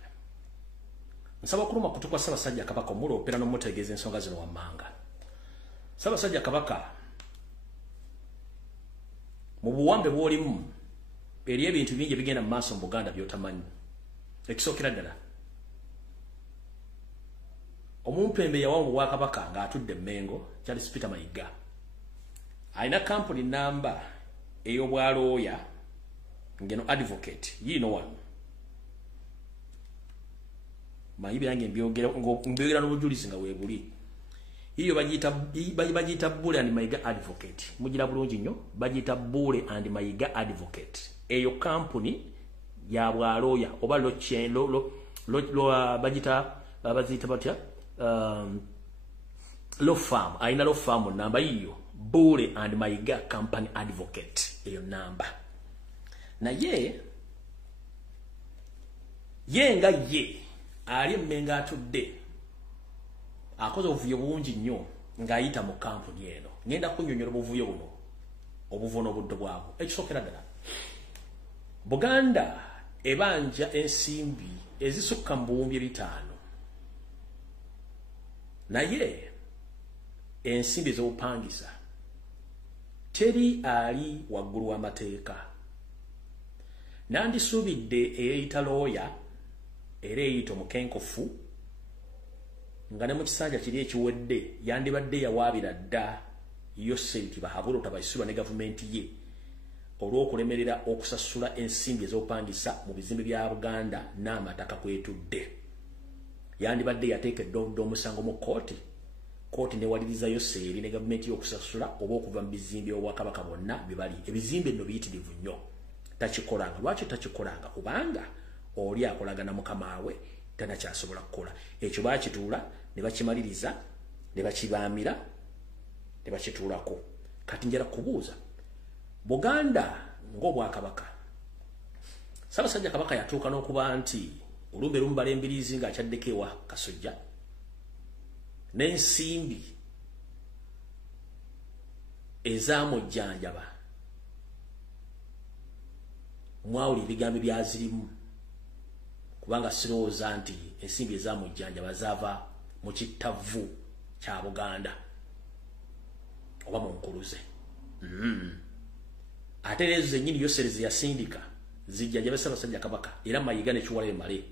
Nsaba kuluma kutukwa Ssaabasajja Kabaka omuloopera n'omutegeeza ensonga zino wammanga. Ssaabasajja Kabaka mu buwambe bw'olimu eri ebintu bingi bigenda mu maaso mu Buganda by'otamanyi. Ekisookera ddala omumpembe yawamu bwakabaka ng'atudde Mmengo Charles Peter Mayiga alina kampuni namba ey'obwalooya ngeno advocate yino wano mayibe yange mbyogera n'obujulizi nga weebuli iyo bagiyita Bule and Mayiga advocate mugira bulungi nnyo bagiyita Bule and Mayiga advocate eyo kampuni ya bwalooya oba bagiyita batya law firm aina law firm namba hiyo Bule and Mayiga company advocate eyo namba na ye nga ye ali Mmengo atudde akoze obuvuyo bungi nnyo ng'ayita mu kampuni eno. Ngenda kunnyonnyola obuvuyo buno obuvuno obudde bwabwo. Ekisookera ddala Buganda ebanja ensimbi ezisukka mu buwumbi 5 naye ensimbi ez'obupangisa teri ali waggulu w'amateeka. Nandisuubidde eyeyita looya era eyita omukenkofu nga ne mu kisanja kiri ekiwedde yandibadde yawaabira dda Yesoze Bahabura otabayisibwa ne gavumenti ye olw'okulemerera okusasula ensimbi ez'opangisa mu bizimbe bya Buganda n'amataka kwetudde. Yandibadde yateekedde omusango mu kooti newalirizayo seeri ne gavumenti y'okusasula oba okuva mu bizimbe obwakabaka bonna bye bali. Ebizimbe nno biyitirivu nnyo. Takikolanga. Lwaki takikolanga? Kubanga oli akolagana mukama we tanakyasobola kukola. Ekyo baakituula ne bakimaliriza ne bakibaamira ne bakituulako. Kati njala kubuuza Buganda ng'obwakabaka, Ssaabasajja Kabaka yatuuka n'okuba nti olumbe lumbala embiriizi ng'akyaddeko ewa Kasujja n'ensimbi ez'amujjanjaba mwawuli ebigambo byazirimu, kubanga sirowooza nti ensimbi ez'amujjanjaba zaava mu kittavu kya Buganda oba mu nkuluze. Ate lezo zennyini Yesoze yasindika zijjanjaba Ssaabasajja Kabaka era Mayiga ne Kiwalabe Male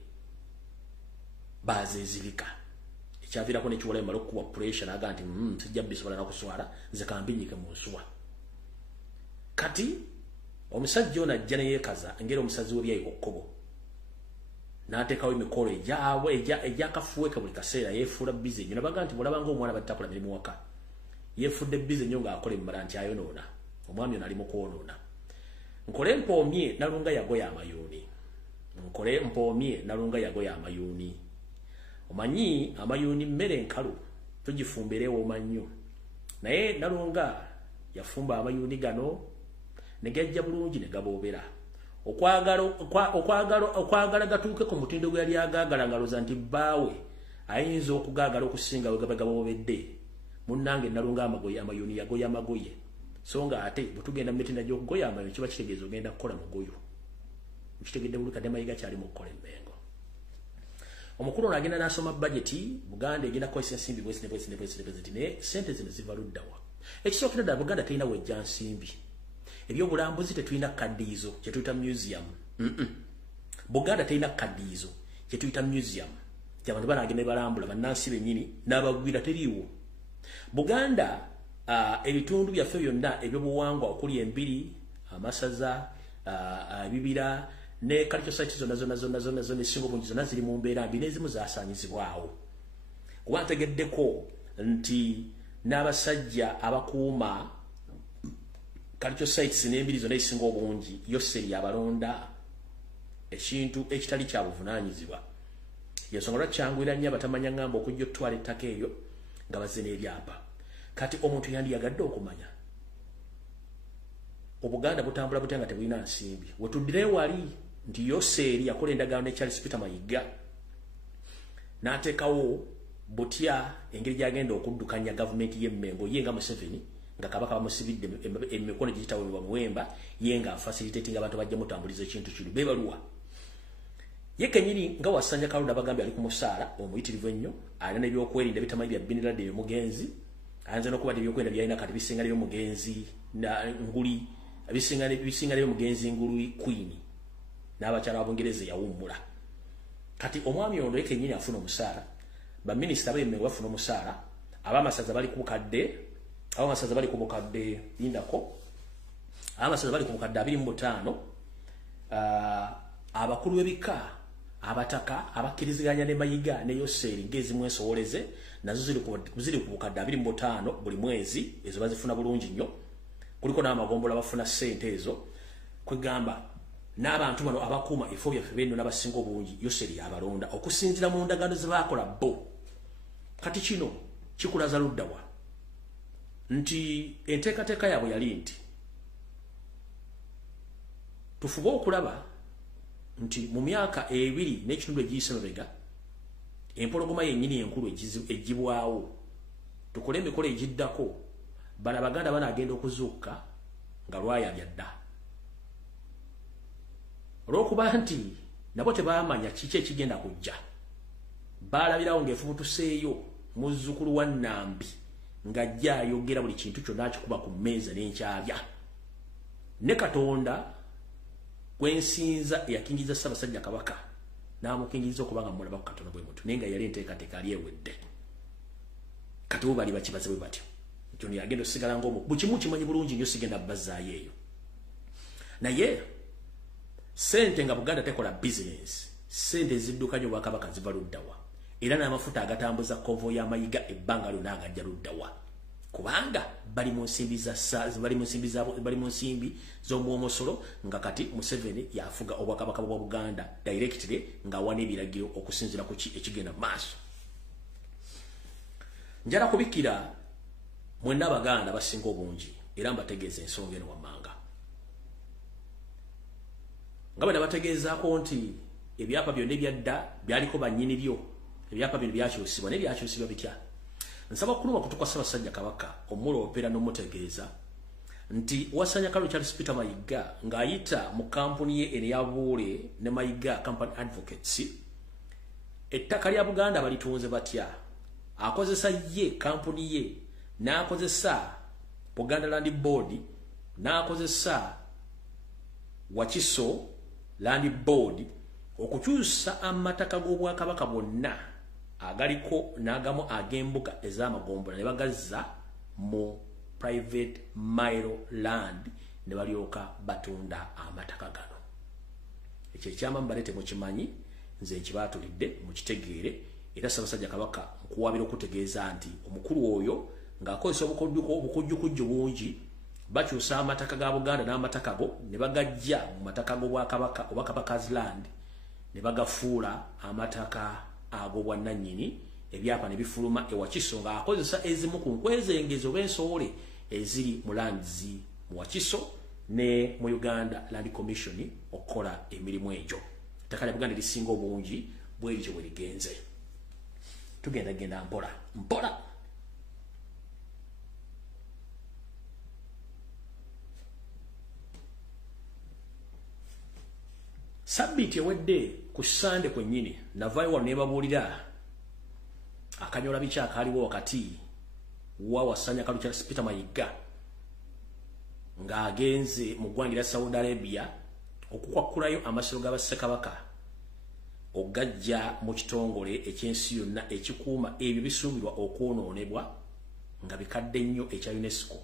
baazezibika. Ekyaviirako ne Kiwalabe Male okukuba pressure n'aga nti sijja bisobola na kuswala nze kambinyike mu nsuwa. Kati omusajja ono ajja ne yeekaza engeri omusazi we byayi okkobo n'ateekawo emikolo egyakafuweka buli kaseera, yeefuula bize nnyo. Nabaga nti bulabanga omwana battakola mirimu waka yeefudde bize nnyo ng'akola emmala nti ayonoona. Omwami ono ali mu kwonoona. Nkole mpoomye nalunga yagoya amayuuni. Omanyi amayuuni mmere nkalu tugifumbira ewooma nnyo. Naye nalunga yafumba amayuuni gano ne gajja bulungi ne gaboobera. Okwagala gatuuke ku mutindo gwe yali agaagala ngaloza nti bbaawe ayinza okugaagala okusinga we gaba gaboobedde. Munnange nalunga amayuuni yagoya amagoye. So nga ate butugenda mu mitenda gy'okugoya amayuuni kiba kitegeeza ogenda kukola mugoyo. Kitegedde buli kadde Mayiga kyali mu kukola emmengo. Omukulu ono agenda n'asoma budgeti Buganda egenda kukozesa ensimbi bwezi ne sente zino ziva ludda wa. Ekisookera ddala Buganda terina wejja nsimbi. Ebyobulambuzi tetulina kaddiizo kye tuyita museum. Buganda terina kaddiizo kye tuyita museum. Ky'abantu banagenda balambula bannansi bennyini n'abagwira teriiwo. Buganda ebitundu byaffe byonna ebyobuwangwa okuli embiri, amasaza, ebibira ne cultural sites zonna esinga obungi zonna ziri mu mbeera mbi n'ezimu zaasaanyizibwawo. Kuba ntegeddeko nti n'abasajja abakuuma cultural sites n'embiri zonna ezisinga obungi Yesoze yabalonda ekintu ekitali kya buvunaanyizibwa. Yensonga lwaki kyanguyira nnyo abatamanya ngamba okujja otwala ettaka eryo nga bazze n'ebyapa. Kati omuntu yandiyagadde okumanya Obuganda butambula butya nga tebulina nsimbi. Wetuddire wali nti Yesoze yakola endagaano ne Charles Peter Mayiga n'ateekawo butya engeri gy'agenda okuddukanya gavumenti y'emmengo ye nga Museveni nga Kabaka bamusibidde emikono gye kitawebwa Muwemba ye nga facilitating abantu bajja mutambuliza ekintu kino bebaluwa. Ye kennyini nga Wasanya Kalori abagambye ali ku musaala omuyitirivu ennyo, alina ebyokwerinda bitamanyi bya Bin Laden omugenzi, ayinza n'okuba ebyokwerinda byalina kati bisinga n'ebyomugenzi nguli bisinga n'ebyomugenzi nguli Queen n'abakyala Abungereza yawummula. Kati omwami ono ye kennyini afuna omusaala, baminisita b'emmengo bafuna omusaala, ab'amasaza bali ku bukadde lindako, ab'amasaza bali ku bukadde 25, abakulu b'ebika abataka abakkiriziganya ne Mayiga ne Yesoze ng'ezimu ensowoleze nazo ziri ku bukadde 25 buli mwezi, ezo bazifuna bulungi nnyo. Kuliko n'amagombola bafuna ssente ezo, kwegamba n'abantu bano abakuuma ebifo byaffe b'enno n'abasinga obungi Yesoze yabalonda okusinziira mu ndagaano ze baakola bo. Kati kino kikulaza ludda wa nti enteekateeka yaabwe yali nti tufube okulaba nti mu myaka 2 n'ekitundu egiyise mabega empologoma yennyini enkulu egibwawo tukole emikolo egiddako bano Abaganda banagenda okuzuuka nga lwayabya dda. Olw'okuba nti nabo tebaamanya kiki ekigenda kujja, baalabirawo ng'efubutuseeyo muzzukulu wa Nambi ng'ajja ayogera buli kintu kyonna akikuba ku mmeeza n'enkyabya. Ne Katonda gwensinza eyakingiza Ssaabasajja Kabaka n'amukingiriza okuba nga mulaba ku Katonda bwe mutu, naye nga yali enteekateeka ali ewedde. Kati bo bali bakibaze bwe batyo nti ono yagenda osigala ng'omu buli kimu kimanyi bulungi nnyo sigenda bazzaayo eyo. naye sente nga Buganda tekola business sente ziddukanye Obwakabaka ziva luddawa era n'amafuta agatambuza kovo ya Mayiga ebbanga lyonna agajja luddawa kubanga bali mu nsimbi z'omwomosolo nga kati Museveni yafuga Obwakabaka bwa Buganda directly nga wana ebiragiro okusinzira ku ekigenda maaso. Njala kubikira mwenna Abaganda basinga obungi era mbategeeza ensonga eno wammanga. Nga bwe nabategeezaako nti ebyapa byonna ebyadda byaliko bannyini byo ebyapa bino byakyusibwa ne byakyusibwa bitya. Nsaba kuluma kutuka Ssaabasajja Kabaka omulopera n'omutegeeza nti Wasanya Kalori Charles Peter Mayiga ng'ayita mu kampuni ye eya Buule ne Mayiga Company Advocates ettaka lya Buganda balitunze batya akozesa ye kampuni ye n'akozesa Buganda Land Board n'akozesa Wakiso Land Board okukyusa amataka g'Obwakabaka bonna agaliko n'agamu ag'embuga ez'amagombola ne bagazza mu private mile land ne balyoka batunda amataka gano. Ekyo ekyama mbalete mukimanyi nze nkibaatulidde mukitegeere era Ssaabasajja Kabaka nkuwabira okutegeeza nti omukulu oyo ng'akozesa obukujjukujju bungi bakyusa amataka ga Buganda n'amataka go ne bagajja mu mataka g'Obwakabaka oba Kabaka's land ne bagafuula amataka ag'obwannannyini ebyapa ne bifuluma ewakiso ng'akozesa ezimu ku nkwezengezo b'ensowole eziri mu lands mu Wakiso ne mu Uganda Land Commission okukola emirimu egyo. Ettaka lya Buganda lisinga obungi bw'erityo bwe ligenze. Tugenda mpola. Sabbiiti ewedde ku Sande kwennyini navaayo wano ne babuulira akanyola biki akaaliwo wakati wa Wasanya Kalori Charles Peter Mayiga ng'agenze mu ggwanga lya Saudi Arabia okukwakkulayo amasiro g'Abassekabaka ogajja mu kitongole eky'ensi yonna ekikuuma ebyo bisuubirwa okwonoonebwa nga bikadde nnyo ekya UNESCO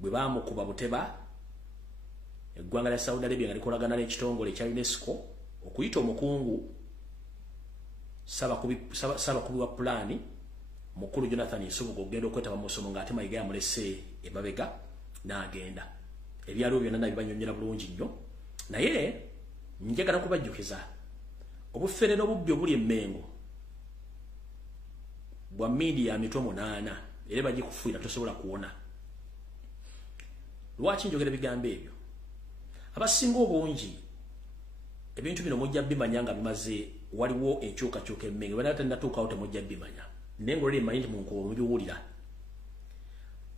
bwe baamukuba buteba eggwanga lya Saudi Arabia nga likolagana n'ekitongole ekya UNESCO okuyita omukungu Ssabakubi wa pulaani mukulu Jonathan Nsubuga ogenda okwetaba mu musomo ng'ate Mayiga yamulese emabega n'agenda. Ebyaliwo byonna nabibanyonyera bulungi nnyo naye njagala kubajjukiza obufere n'obubbi obuli emmengo bwa media ya mitwe 8 era bagikufuira tosobola kuwona. Lwaki njogera ebigambo ebyo? Abasinga obungi ebintu bino mujja bimanya nga bimaze waliwo enkyukakyuka emmengo bana tannatuukawo temujja bimanya naye ngolera emanyi nti munkuba mubiwulira.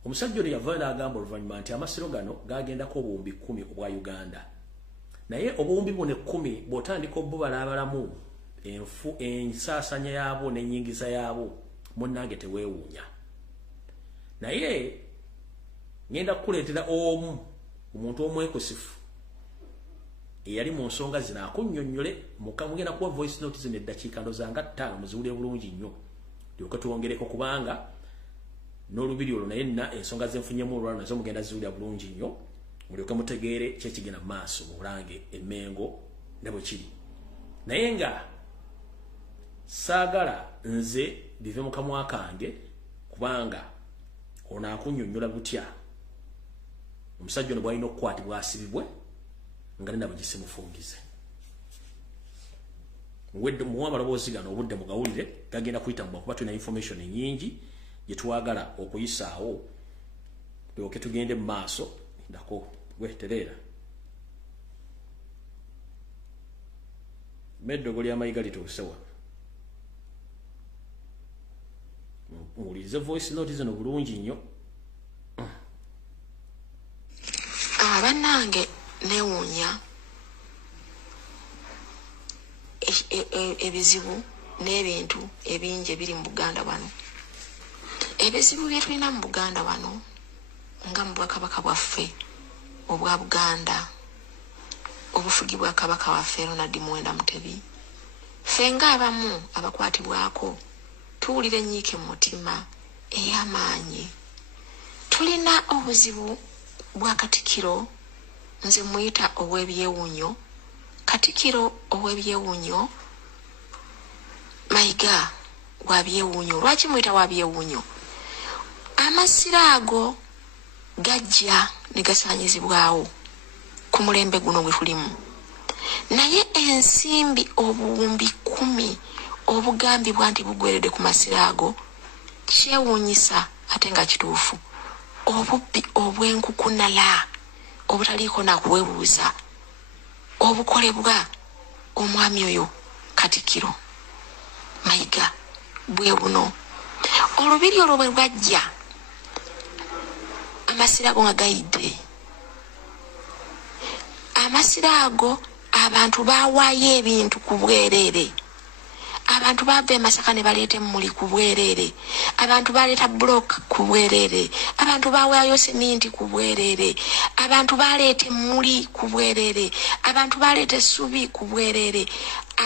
Omusajja oyo yavaayo n'agamba oluvannyuma nti amasiro gano gagendako obuwumbi 10 obwa Uganda naye obuwumbi buno 10 bw'otandika obubalabalamu ensaasanya yaabwo n'ennyingiza yaabwo munnange teweewuunya. Naye ngenda kukuleetera omuntu omwekusifu eyali mu nsonga zino akunnyonnyole mugenda kuwa voice note zino eddakiika ndozanga 5 muziwulire bulungi nnyo lyoke tuwongereko kubanga n'olubiri olwo naye nna ensonga zenfunyemu olwalo nazo mugenda ziwulira bulungi nnyo mulyoke mutegeere kyekigenda mu maaso mu Bulange emmengo ne bwe kiri. Naye nga saagala nze bive mu kamwa kange kubanga ono akunnyonnyola butya omusajja ono bw'alina okukwatibwa asibibwe nga nina bugisimufungize. Muwa amaloboozi gano obudde mugawulire gagenda kuyita mu kuba tulina information ennyingi gye twagala okuyisaawo tulyoke tugende mu maaso ndako wetereera. Meddogo lya Mayiga lituuse wano muwulirize voice note zino bulungi nnyo. Bannange neewuunya ebizibu n'ebintu ebingi ebiri mu Buganda wano. Ebizibu bye tulina mu Buganda wano nga mu Bwakabaka bwaffe obwa Buganda obufugi bwa Kabaka waffe Ronald Muwenda Mutebi ffe ng'abamu abakwatibwako tuwulira ennyiike mu mutima ey'amaanyi. Tulina obuzibu bwa Katikkiro nze muyita ow'ebyewunyo Katikiro ow'ebyewunyo Mayiga wa byewunyo. Lwaki muyita wa byewunyo? Amasiro ago gajja ne gasaanyizibwawo ku mulembe guno gwe tulimu. Naye ensimbi obuwumbi 10 obugambibwa nti bugweredde ku masiro ago kyewuunyisa ate nga kituufu. Obubbi obw'enkukunala obutaliiko nakuwebuuza obukolebwa omwami oyo Katikiro Mayiga bwe buno. Olubiri olwo bwe lwajja amasiro ago nga gayidde. Amasiro ago abantu bawaayo ebintu ku bwereere. Abantu bava Masaka ne baleeta emmuli ku bwereere. Abantu baleeta block ku bwereere. Abantu bawaayo seminti ku bwereere. Abantu baleeta emmuli ku bwereere. Abantu baleeta essubi ku bwereere.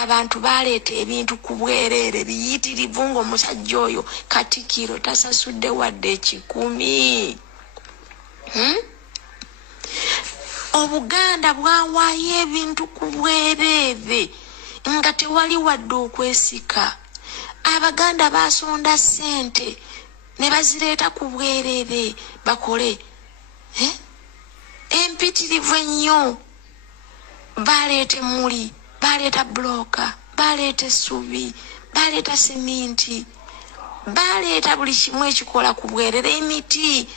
Abantu baleeta ebintu ku bwereere biyitirivu ng'omusajja oyo Katikiro tasasudde wadde 10. Obuganda bwawaayo ebintu ku bwereere nga tewali wadde okwesika. Abaganda basonda ssente ne bazireeta ku bwereere bakole empitirivu ennyo. Baleeta emmuli, baleeta bloka, baleeta essubi, baleeta seminti, baleeta buli kimu ekikola ku bwereere. Emiti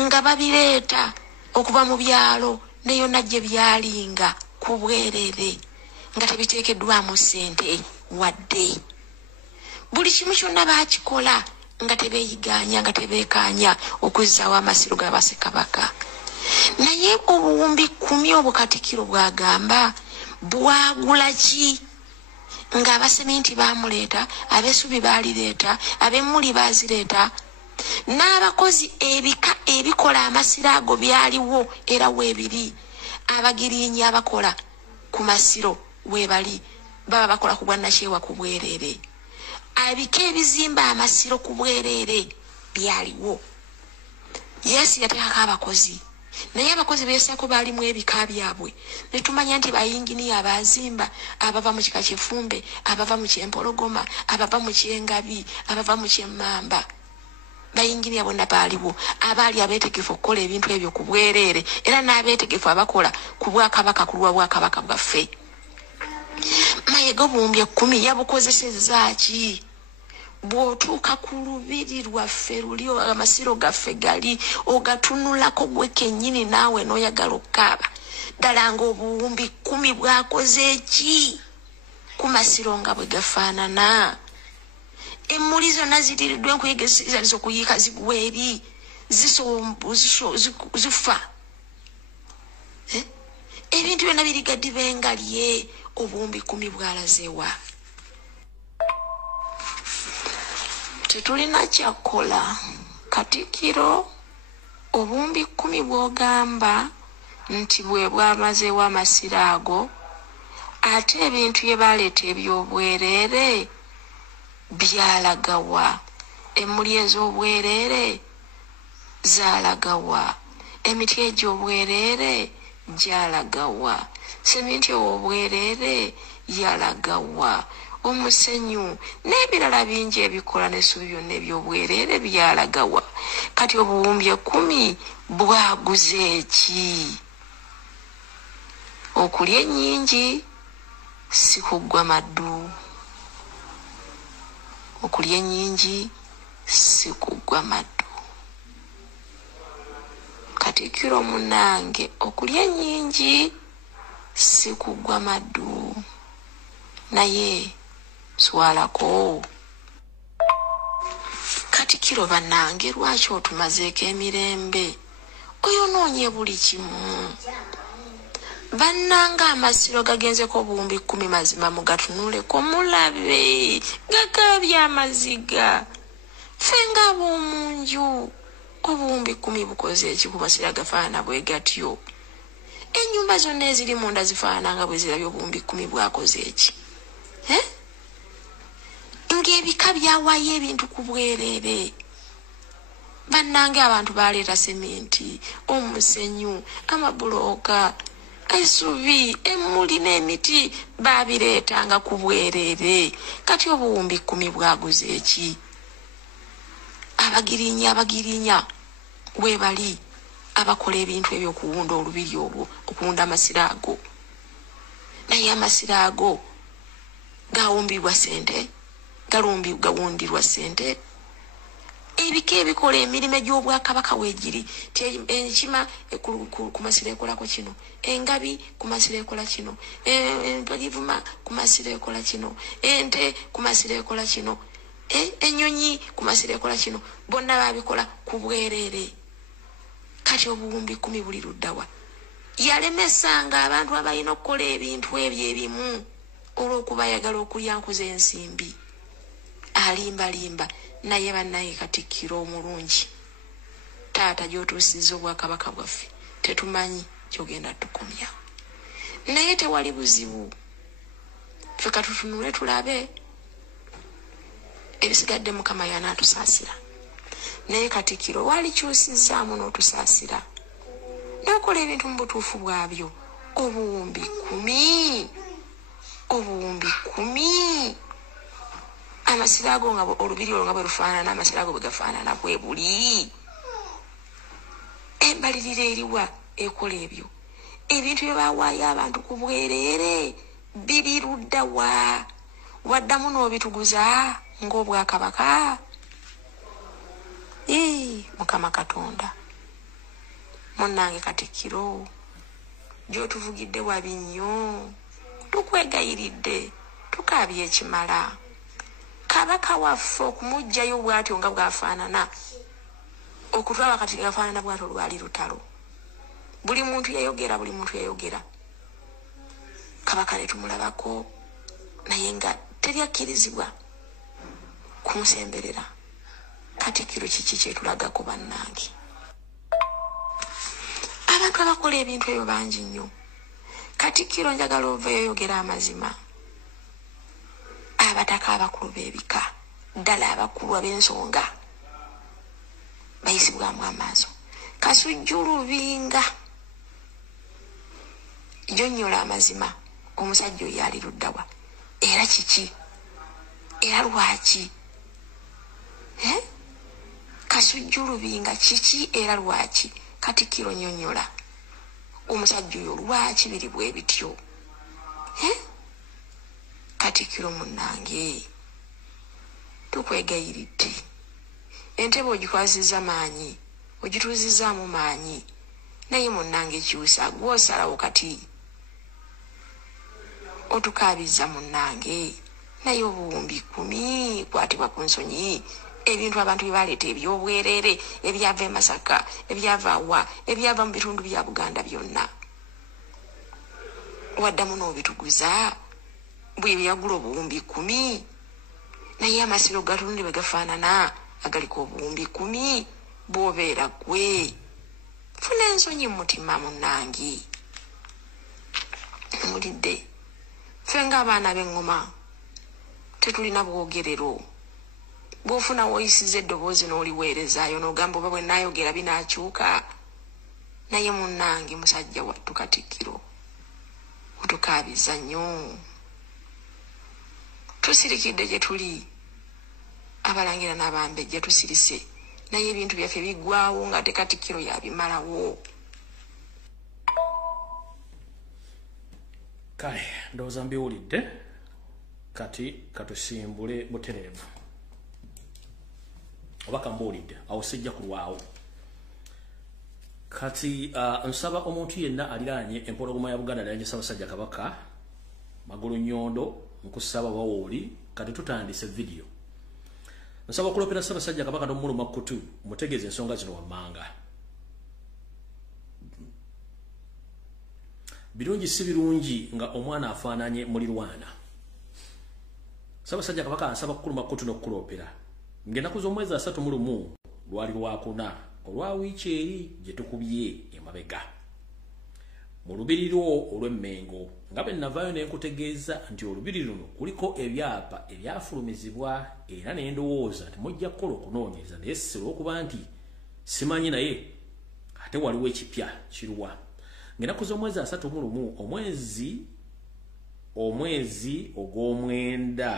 nga babireeta okuva mu byalo ne yonna gye byalinga ku bwereere nga tebiteekeddwamu ssente wadde. Buli kimu kyonna baakikola nga tebeeyiganya nga tebeekaanya okuzzaawo amasiro ga Bassekabaka. Naye obuwumbi 10 obwo Katikiro bwagamba bwagula ki? Nga abaseminti baamuleeta, ab'essubi baalireeta, ab'emmuli baazireeta, n'abakozi ebika ebikola amasiro ago byaliwo era weebiri. Abagiriinyi abakola ku masiro weebali baba bakola ku bwannakyewa ku bwereere. Abika ebizimba amasiro ku bwereere byaliwo. Yesu yateekako abakozi, naye abakozi beesaako baalimu ebika byabwe. Ne tumanya nti bayinginiya abazimba abava mu kika Kifumbe, abava mu Kyempologoma, abava mu Kyengabi, abava mu Kyemmamba. Bayinginiya bonna baaliwo abaali abeetegefu okukola ebintu ebyo ku bwereere era n'abeetegefu abakola ku Bwakabaka ku lwa Bwakabaka bwaffe. Mayiga obuwumbi 10 yabukozesezza ki? Bw'otuuka ku lubiri lwaffe luli amasiro gaffe gali ogatunulako gwe kennyini naawe n'oyagala okukaaba ddala ng'obuwumbi 10 bwakoze ki ku masiro nga bwe gafaanana? Emmuli zonna ziriiriddwa enkuyege zizaliza okuyiika zigwa eri zifa. Ebintu byonna birigaddi bengalye. Obuwumbi 10 bwalazeewa. Tetulina kyakola Katikiro. Obuwumbi 10 bw'ogamba nti bwe bwamazeewo amasiro ago, ate ebintu bye baleeta eby'obwereere byalagawa? Emmuli ez'obwereere zaalagawa? Emiti egy'obwereere gyalagawa? Seminti ow'obwereere yalagawa? Omusenyu n'ebirala bingi ebikola n'essubi byonna eby'obwereere byalagawa? Kati obuwumbi 10 bwaguze ki? Okulya ennyingi si kuggwa maddu. Okulya ennyingi si kuggwa maddu. Katikiro munange, okulya ennyingi si kuggwa maddu. Naye swalako. Katikiro bannange, lwaki otumazeeko emirembe? Oyonoonye buli kimu. Bannanga amasiro gagenzeko obuwumbi 10 mazima mugatunuleko mulabe gakaabye amaziga. Ffe ng'ab'omunju obuwumbi 10 bukoze eki ku masiro agafaanana bwe gatyo? Ennyumba zonna eziri munda zifaanana nga bwe zirabye obuwumbi 10 bwakoze eki? Ng'ebika byawaayo ebintu ku bwereere. Bannange abantu baleeta seminti, omusenyu, amabulooka, esubi emuli n'emiti babireetanga ku bwerere kati obuwumbi 10 bwaguze eki abagirinya webali abakola ebintu ebyokuwunda olubiri olwo okuwunda amasira ago naye amasira ago gawumbirwa sente gawundirwa sente ebika ebikola emirimu egy'obwakabaka weegiri enkima ku masira ekolako kino engabi ku masira ekola kino empalivuma ku masira ekola kino ente ku masira ekola kino enyonyi ku masira ekola kino bonna babikola ku bwerere kati obuwumbi 10 buli luddawa yalemesanga abantu abalina okukola ebintu ebyo ebimu olw'okuba ayagala okulyankuza ensimbi alimbalimba naye bannaye Katikkiro omulungi taata gy'otuusizza obwakabaka bwaffe tetumanyi kyogenda tukomya naye tewali buzibu ffe katutunule tulabe ebisigadde Mukama y'anaatusaasira naye Katikkiro walikyusizzaamu n'otusaasira n'okola ebintu mu butuufu bwabyo obuwumbi 10 amasira ago nga olubiri olwo nga bwe lufaanana amasira ago bwe gafaanana bwe buli embalirira eriwa ekola ebyo ebintu bye bawaayo abantu ku bwerere biri ludda waddamu n'obituguza ng'obwakabaka Mukama Katonda munnange Katikkiro gy'otuvugidde wabi nnyo tukwegayiridde tukaabye ekimala kabaka waffe okumugjayo bw'atyo nga bw'afaanana okutwala kati gafaanana bw'atyo lwali lutalo buli muntu yayogera kabaka ne tumulabako naye nga teri akkirizibwa kumusemberera Katikkiro kiki kyetulagako bannange abantu abakola ebintu ebyo bangi nnyo Katikkiro njagala oveeyo yogera amazima abataka abakulu b'ebika ddala abakulu ab'ensonga bayisibwamu amaaso Kasujju Lubinga jonnyola amazima omusajja oyo ali luddawa era kiki era lwaki Kasujju Lubinga kiki era lwaki Katikkiro nnyonnyola omusajja oyo lwaki biri bwe bityo Katikkiro munnange tukwegayiridde entebe ogikwazizza maanyi ogituuzizzaamu maanyi naye munnange kyusa gw'osalawo kati otukaabizza munnange naye obuwumbi 10 kwatibwa ku nsonyi ebintu abantu bye baleeta eby'obwerere ebyava e Masaka ebyava wa ebyava mu bitundu bya Buganda byonna waddamu n'obituguza bwe byagula obuwumbi 10 naye amasiro gatunde bwe gafaanana agaliko obuwumbi 10 bw'obeera gwe funa ensonyi mu mutima munnange mulidde ffe ng'abaana b'eŋŋoma tetulina bwogerero bw'ofuna woyisiza eddoboozi n'oliweerezaayo n'ogamba oba bwe naayogera binaakyuka naye munnange musajja wattu Katikkiro otukaabiza nnyo tusirikidde gye tuli abalangira n'abambejja tusirise naye ebintu byaffe biggwawo nga te Katikkiro yabimalawo kale ndowooza mbiwulidde kati katusimbule butereevu oba kambuulidde awo sijja kulwawo kati nsaba omuntu yenna aliraanye empologoma ya Buganda aliraanye Ssaabasajja Kabaka Magulu Nnyondo nkusaba wawooli kati tutandise video nsaba okulopera Ssaabasajja Kabaka n'omuluma kutu mutegeeze ensonga zino wammanga birungi si birungi nga omwana afaananye mulirwana Ssaabasajja Kabaka ansaba kukuluma kutu n'okulopera ng'ennaku z'omwezi 31 lwali lwakuna olwa wiiki eri gye tukubye emabega mu lubiri lwo olw'Emmengo nga bwe navaayo ne nkutegeeza nti olubiri luno kuliko ebyapa ebyafulumizibwa era ne ndowooza nti mujja kukola okunoonyereza naye olw'okuba nti simanyi naye ate waliwo ekipya kiruwa ngenaku z'omwezi 31 omwezi ogw'omwenda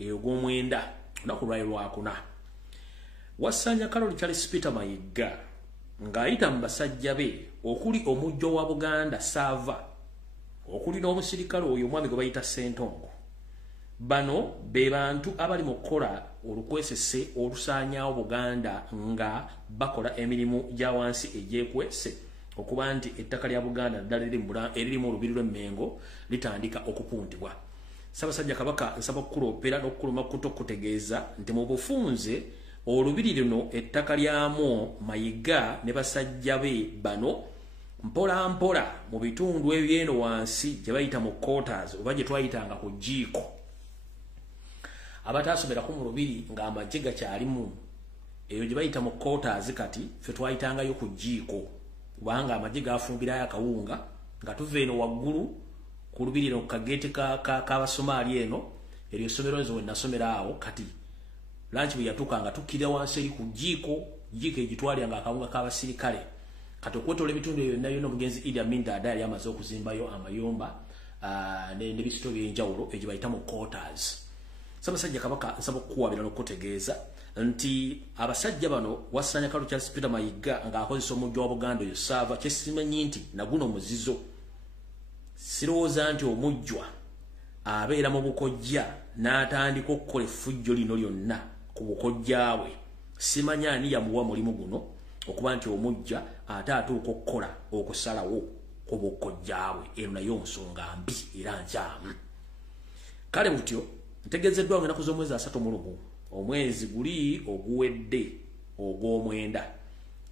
olunaku lwali lwakuna Wasanya Kalori Charles Peter Mayiga ng'ayita mu basajja be okuli omujjo wa Buganda Sava okuli n'omusirikale oyo omwami gwe bayita Sentongo. Bano be bantu abali mu kukola olukwesese olusaanyaawo Buganda nga bakola emirimu gya wansi egy'ekwese okuba nti ettaka lya Buganda ddala eririmu olubiri lw'Emmengo litandika okupuntibwa. Ssaabasajja Kabaka nsaba okukuloopera n'okukuluma kutegeeza nti mu bufunze olubiri luno ettaka lyamu Mayiga ne basajja be bano mpola mpola mu bitundu ebyeno wansi gye bayita mu quarters oba gye twayitanga ku jjiiko. Abataasomera mu lubiri ng'amagye gakyalimu eyo gye bayita mu quarters kati ffe twayitangayo ku jjiiko kubanga amagye gafumbirayo akawunga nga tuva eno waggulu ku lubiri no kageeti k'Abasomaali eno eryo essomero nze we nasomera awo kati lanchi bwe yatuuka nga tukkirira wansi eri ku jjiiko egitwaliranga akawunga k'abasirikale kati okwetola ebitundu ebyo byonna byonna omugenzi Idi Amin Dada yali amaze okuzimbayo amayumba n'ebisito by'enjawulo egyo bayita mu quarters. Ssaabasajja Kabaka nsaba okukuwabira n'okutegeeza nti abasajja bano Wasanya Kalori Charles Peter Mayiga ng'akozesa omujjo wa Buganda oyo Sava kye simanyi nti naguno muzizo. Sirowooza nti omujjwa abeera mu bukojja n'atandika okukola effujjo lino lyonna ku bukojja bwe. Simanya ani yamuwa mulimu guno okuba nti omujja ate atuuka okukola okusalawo ku bukojja bwe. Eno nayo nsonga mbi era nkyamu. Kale butyo ntegeezeddwa ng'ennaku z'omwezi 31 omwezi guli oguwedde ogw'omwenda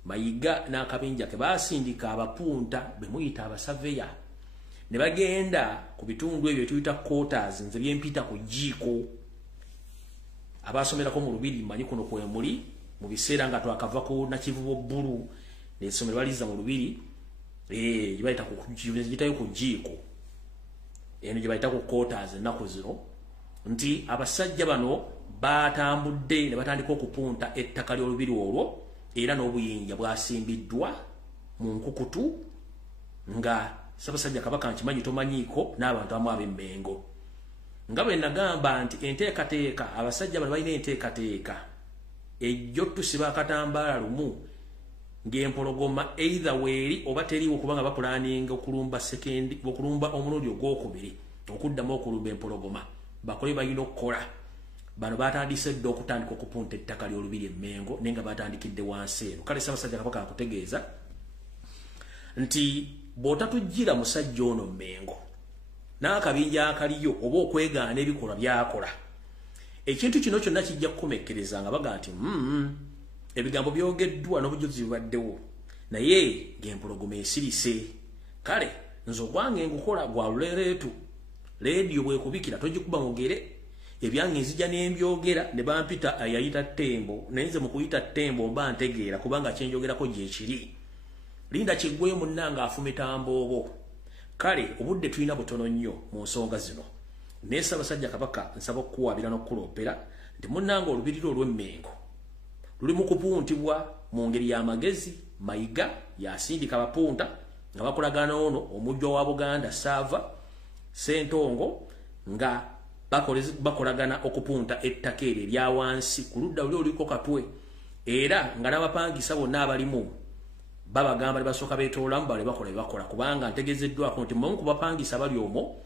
Mayiga n'akabinja ke baasindika abapunta be muyita abasaveya ne bagenda ku bitundu ebyo tuyita quarters nze byempita ku jjiiko. Abaasomerako mu lubiri manyi kuno kwe muli mu biseera nga twakava ku Nakivubo bbulu n'essomero baliza mu lubiri gye bayita ku jjiiko eno gye bayita ku quarters ennaku zino nti abasajja bano batambudde ne batandika okupunta ettaka ly'olubiri olwo era n'obuyinja bwasimbiddwa mu nkukutu nga Ssaabasajja Kabaka nkimanyi tomanyiiko n'abantu amu ab'Emmengo. Nga bwe nagamba nti enteekateeka abasajja bano balina enteekateeka ejjo tusiba akatambaala lumu ng'empologoma either weeri oba teriiwo kubanga bapulaninga okulumba omulundi ogwokubiri okuddamu okulumba empologoma bakole balina okukola. Bano batandise dda okutandika okupunta ettaka ly'olubiri Emmengo naye nga batandikidde wansi eno. Kale Ssaabasajja Kabaka akutegeeza nti bw'otatujjira musajja ono Mmengo n'akabinja akaliyo oba okwegaana ebikolwa by'akola ekintu kino kyonna kijja kukomekkereza nga baga nti ebigambo byogeddwa n'obujulizi bubaddewo naye ng'empologoma esirise. Kale nze ogwange ngukola gwa lulereetu leediyo bwekubikira togikuba mugere ebyange nzija n'embyogera ne bampita ayayita Ttembo naye nze mu kuyita Ttembo mba ntegeera kubanga kyenjogerako gyekiri. Linda kiggweyo munnanga afumita mboobo. Kale obudde tulina butono nnyo mu nsonga zino naye Ssaabasajja Kabaka nsaba okukuwabira n'okukuloopera nti munnanga olubiriro olw'Emmengo luli mu kupuntibwa mu ngeri y'amagezi. Mayiga yasindika abapunta nga bakolagana ono omujjwa wa Buganda Sava Sentongo nga bakolagana okupunta ettaka eryo erya wansi ku ludda luli oliko Katwe era nga n'abapangisa bonna abalimu babagamba ne basooka beetoolamu bale bakola bye bakola kubanga ntegeezeddwako nti mu kubapangisa bali omwo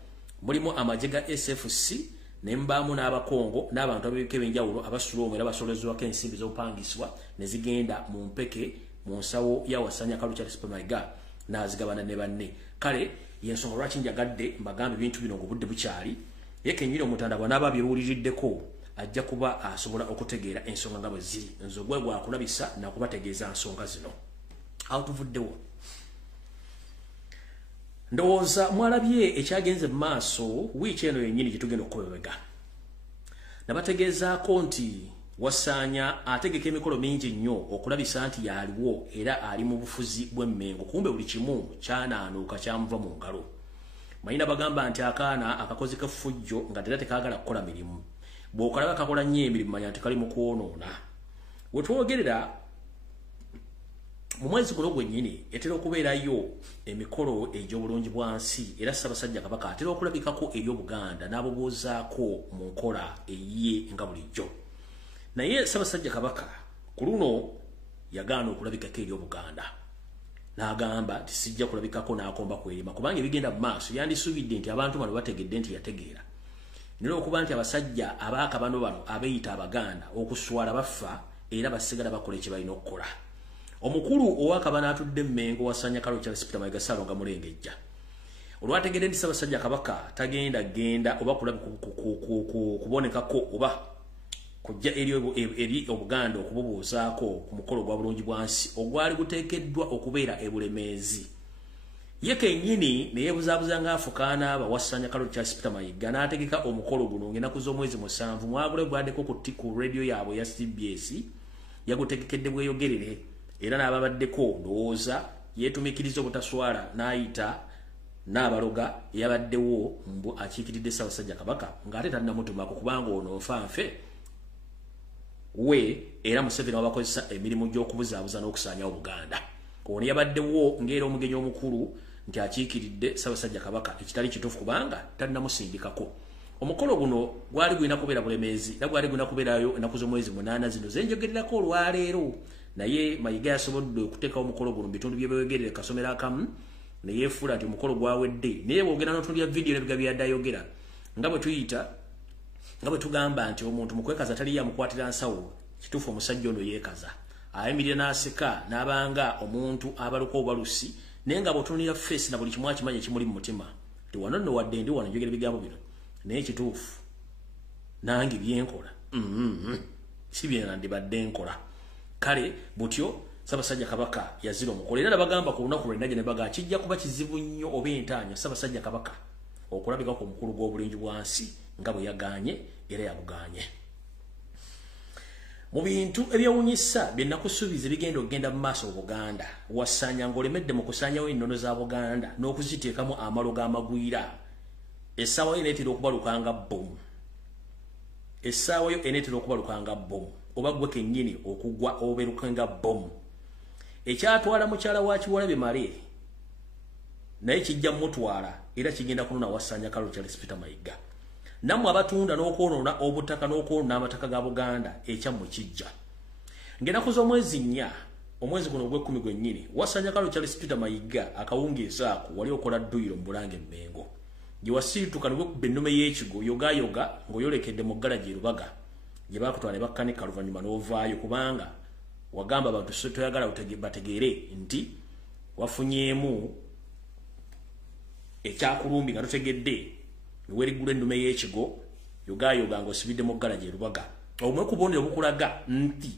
mulimu amagye ga SFC ne mbaamu n'abakongo n'abantu ab'ebika eb'enjawulo abasula omwo era basolezebwako ensimbi z'obupangisibwa ne zigenda mu mpeke mu nsawo ya Wasanya Kalori Charles Peter Mayiga n'azigabana ne banne. Kale y'ensonga lwaki njagadde mbagambe ebintu bino ng'obudde bukyali ye kennyini omutanda bw'anaaba abiruuliriddeko ajja kuba asobola okutegeera ensonga nga bwe ziri. Nze ogwe gwakulabisa nakubategeeza nsonga zino. Awo tuvuddewo ndowooza mwalabye ekyagenze mu maaso wiiki eno yennyini gye tugenda okubebega. Nabategeezaako nti Wasanya ategeka emikolo mingi nnyo okulabisa nti yaaliwo era ali mu bufuzi bw'Emmengo kumbe buli kimu kyanaanuuka kyamuva mu ngalo. Mayina bagamba nti akaana akakozi k'effujjo nga ddala tekaagala kukola mirimu. Bw'okalaba kakola nnyo emirimu manya nti kali mu kwonoona. We twogerera mu mwezi guno gwennyini etera okubeerayo emikolo egy'obulungi bwansi era Ssaabasajja Kabaka atera okulabikako eri Obuganda n'abogozaako mu nkola eyiye nga bulijjo. Naye Ssaabasajja Kabaka ku luno yagaana okulabikako eri Obuganda. N'agamba nti sijja kulabikako n'akomba kwerima kubanga ebigenda mu maaso yandisuubidde nti abantu bano bategedde nti yategeera. Nera okuba nti abasajja abaaka bano abeeyita Abaganda okuswala bafa era basigala bakola kye balina okukola. Omukulu ow'Akabana atudde Mmengo Wasanya Kalori Peter Mayiga Ssalonga Mulengejja. Olwategedde nti Ssaabasajja Kabaka genda oba kubonekako oba kujja eri Obuganda okububuuzaako ku mukolo gwa bulungi bwansi ogwali guteekeddwa okubeera ebulemeezi. Ye kennyini ne yeebuzaabuza ng'afukaana aba Wasanya Kalori Peter Mayiga n'ategeka omukolo guno ng'ennaku z'omwezi 7 mwagule gwaddeko ku radio yaabwe ya CBS yagutegekedde bweyogerere era n'ababaddeko ndowooza yeetumikiriza obutaswala n'ayita n'abaloga eyabaddewo mbu akiikiridde Ssaabasajja Kabaka ng'ate tannamutumako kubanga ono nfanfe we era Museveni wabakozesa emirimu gy'okubuzaabuza n'okusaanyawo Buganda. Ono yabaddewo ng'era omugenyi omukulu nti akiikiridde Ssaabasajja Kabaka ekitali kituufu kubanga tannamusindikako. Omukolo guno gwali gulina kubeera bulemeezi era gwali gulina kubeerayo ennaku z'omwezi 8 zino zenjogererako olwaleero. Naye Mayiga yasobodde okuteekawo omukolo guno mu bitundu by'ebyogerere kasomero akamu ne yeefuula nti omukolo gwawedde naye bwogera n'otunuulira vidiyo n'ebiga byaddaayogera nga bwe tugamba nti omuntu mu kwekaza tali yamukwatira nsawo kituufu omusajja ono yeekaza ayimirira n'aseka n'abanga omuntu abaluka obalusi naye nga bw'otunuulira feesi na buli kimu akimanya ekimuli mu mutima nti wano nno wadde ndi wano njogera ebigambo bino naye kituufu nange byenkola si bye nandibadde nkola. Kale butyo Ssaabasajja Kabaka yazira omukolo era bagamba ku lunaku lwe ne baga kijja kuba kizibu nnyo oba entaanya Ssaabasajja Kabaka okulabika ku mukulu gw'obulungi bwansi nga bwe yagaanye era yabuganye. Mu bintu ebyewunyisa bye nakusuubiza bigenda okugenda mu maaso Buganda Wasanya ng'olemedde mu kusaanyawo ennono za Buganda n'okuziteekamu amalo g'amagwira. Essaawa yo eneetera okubalukanga bbomu. Essaawa yo eneetera okubalukanga bbomu. Oba gwe kennyini okugwa obeerukenga bbomu. Ekyatwala mukyala wa Kiwalabe Male naye kijja mutwala era kigenda kunona Wasanya Kalori Peter Mayiga. Nammwe abatunda n'okwonoona obutaka n'okwonoona amataka ga Buganda ekyammwe kijja. Ng'ennaku z'omwezi 4 omwezi guno ogw'ekkumi gwennyini Wasanya Kalori Peter Mayiga akawungeeza ako wali okola dduyiro mu Bulange Mmengo. Gye wasiituka ne wekubba ennume y'ekigo yogayoga ng'oyolekedde mu ggalaji Lubaga gye baakutwala ne bakkanika oluvannyuma n'ovaayo kubanga wagamba abantu toyagala bategeere nti wafunyeemu ekyakulumbi nga totegedde niwerigula ennume y'ekigo yogayoga ng'osibidde mu ggalaji Lubaga. Obumwe ku bubonero bukulaga nti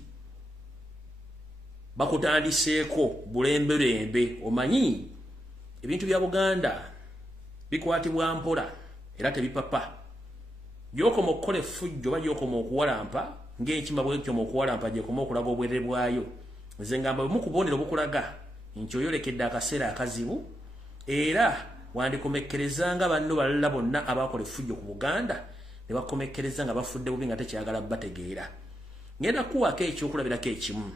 bakutandiseeko bulembelembe. Omanyi ebintu bya Buganda bikwatibwa mpola era tebipapa. Gyokoma okukola effujjo oba gyokoma okuwalampa ng'enkima bw'ekyoma okuwalampa gyekoma okulaga obwerere bwayo. Nze ngamba bumu ku bubonero bukulaga nti oyolekedde akaseera akazibu era wandikomekkerezanga banno balala bonna abakola effujjo ku Buganda ne bakomekkereza nga bafudde bubi nga tekyagala bategeera. Ngenda kuwako ekyokulabirako ekimu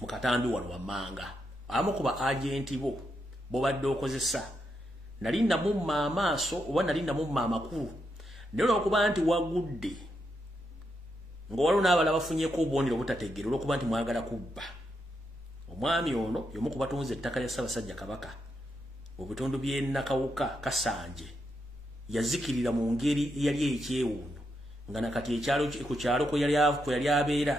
mu katambi wano wammanga abamu ku ba agenti bo badde okozesa nali namumma amaaso oba nali namumma amakulu naye olw'okuba nti wagudde ng'owaliwo n'abalala bafunyeeko obubonero obutategeera olw'okuba nti mwagala kubba. Omwami ono y'omu ku batunze ettaka lya Ssaabasajja Kabaka mu bitundu by'e Nakawuka Kasanje yazikirira mu ngeri eyali ekyewuunyo nga nakati ku kyalo kwe yali abeera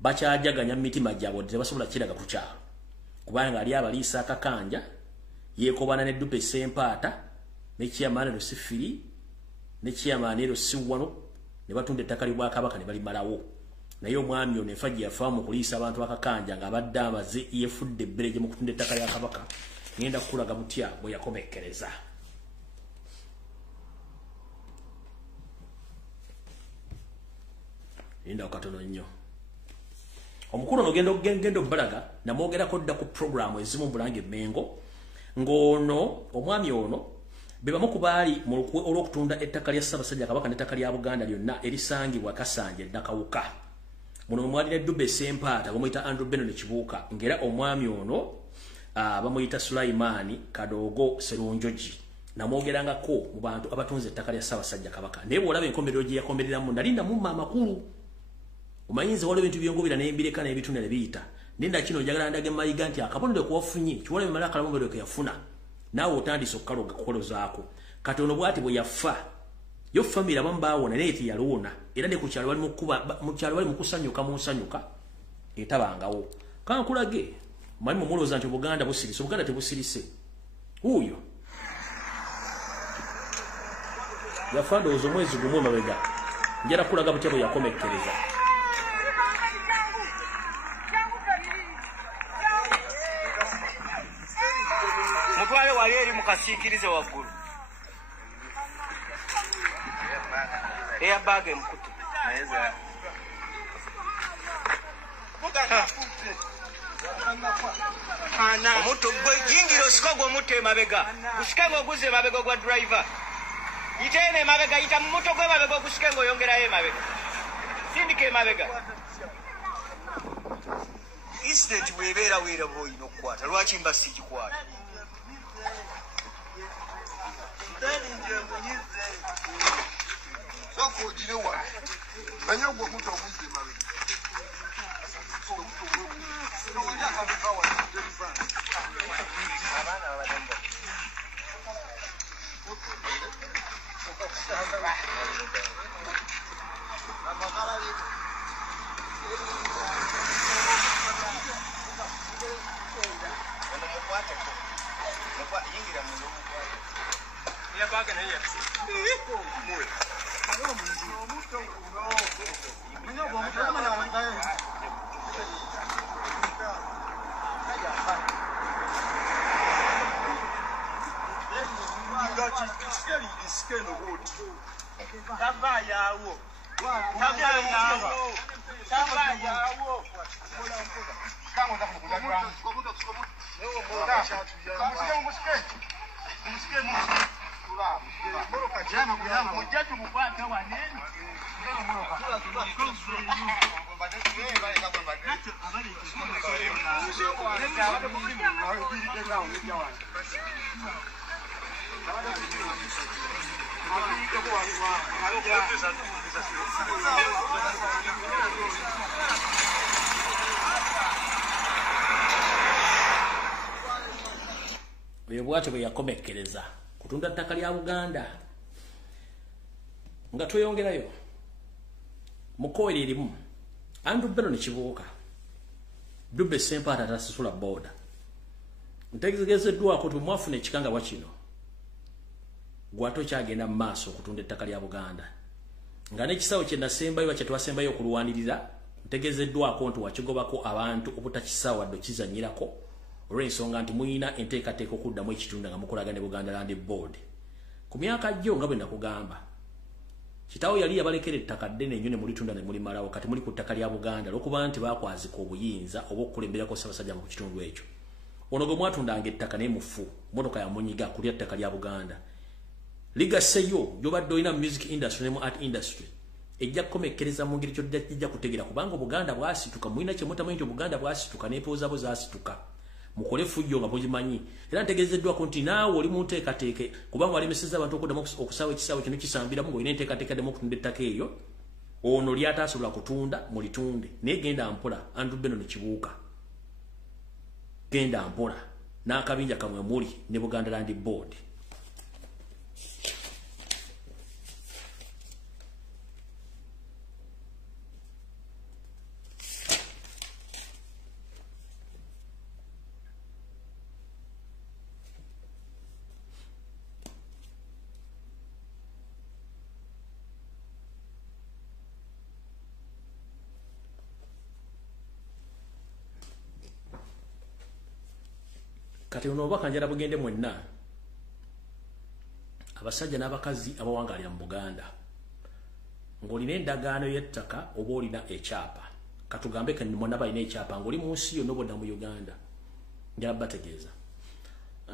bakyajaganya mu mitima gyabwe tebasobola kiraga ku kyalo kubanga ali abaliisa akakanja yeekobana n'eddupa essempaata n'ekiyamaaniro sifiri n'ekiyamaaniro siwano ne batunda ettaka ly'Obwakabaka ne balimalawo. Naye omwami ono enfa gye yafa mu kuliisa abantu akakanja ng'abadde amaze yeefudde ebbere gye mu kutunda ettaka lya Kabaka ngenda kukulaga mutya bwe yakomekkereza. Linda okatono nnyo. Omukulu ono genda obbalaga namwogerako dda ku programu ezimu Bulange Mmengo ng'ono omwami ono be bamu ku baali mu olw'okutunda ettaka lya Ssaabasajja Kabaka n'ettaka lya Buganda lyonna erisangibwa Kasanje Nakawuka. muno mwalira Dube Sempata bamuyita Andrew Beno ne Kibuuka ngera omwami ono bamuyita Sulaimani Kadogo Serunjoji namwogerangako mu bantu abatunze ettaka lya Ssaabasajja Kabaka naye bw'olaba enkomerero gye yakomereramu nalinda mu amakulu omayinza waliwo ebintu byongobera n'embireka n'ebitunda ne biyita nenda kino njagala ndage Mayiga nti akabonero kuwafunye kiwole mala kalabonero ke yafuna naawe otandise okukaloga kukolozaako kati ono bw'ati bwe yafa yo family abamu baawona naye teyalwona era ne ku kyalo bali mu kusanyuka mu nsanyuka etabangawo kankulage mwalimu mulowooza nti Buganda busirise Buganda tebusirise huyo yafa ndowooza omwezi gumu emabega njala kulaga butya bwe yakomekkereza mutwale wali eri mukasiikirize waggulu eyabaaga emukutu omuto gwe jingira osika gw'omutta emabega gusike ng'oguza emabega gwa driver yita eno emabega yita mu muto gw'emabega ogusike ng'oyongerayo emabega sindika emabega incident bw'ebeera weera bw'olina okukwata lwaki mba sigikwata Soko jirewa. Banya gwo muto omuze mabe. bw'atyo bwe yakomekkereza kutunda ttaka lya Buganda nga tweyongerayo mukoere erimu Andrew Beno ne Kibuuka Dube Sempata tasasula boda ntegezeddwako tu mwafuna ekikanga wa kino gwato kyagenda mu maaso okutunda ettaka lya Buganda nga n'ekisawo kye nasembayo kye twasembayo okulwanirira ntegezeddwako nti wakigobako abantu obutakisawo wadde kizanyirako olw'ensonga nti muyina enteekateeka okuddamu ekitunda nga mukolaga ne Buganda Land Board ku myaka jjo nga bwe nakugamba kitaawo yali yabalekera ettaka ddene nnyo ne mulitunda ne mulimalawo kati muli ku ttaka lya Buganda olw'okuba nti baakwazika obuyinza oba okukulemberako Ssaabasajja mu kitundu ekyo ono gwe mwatundanga ettaka naye mufu motoka ya munyiga kulya ttaka lya Buganda ligaseyo gy'obadde olina mu music industry ne mu art industry ejja kukomekkereza mu ngeri kyojja kutegeera kubanga Buganda bwasituka mulina kye mutamanyi nti Buganda bwasituka n'empooza bo zaasituka mukole fujjo nga mugimanyi era ntegezeddwako nti naawe oli mu nteekateeke kubanga walemesezza abantu okuddamu okusaawa ekisaawe kino kisambiramu ng'olina enteekateeka ddemu okutunda ettaka eryo ono lyataasobola kutunda mulitunde naye genda mpola Andrew Beno ne Kibuuka genda mpola n'akabinja kamwe muli ne Buganda Land Board kati ono obaka njala bugende mwenna abasajja n'abakazi abawangalira mu Buganda ng'olina endagaano y'ettaka oba olina ekyapa katugambe ke mwonna balina ekyapa ng'oli mu nsi yonna bonna mu Uganda njala bategeeza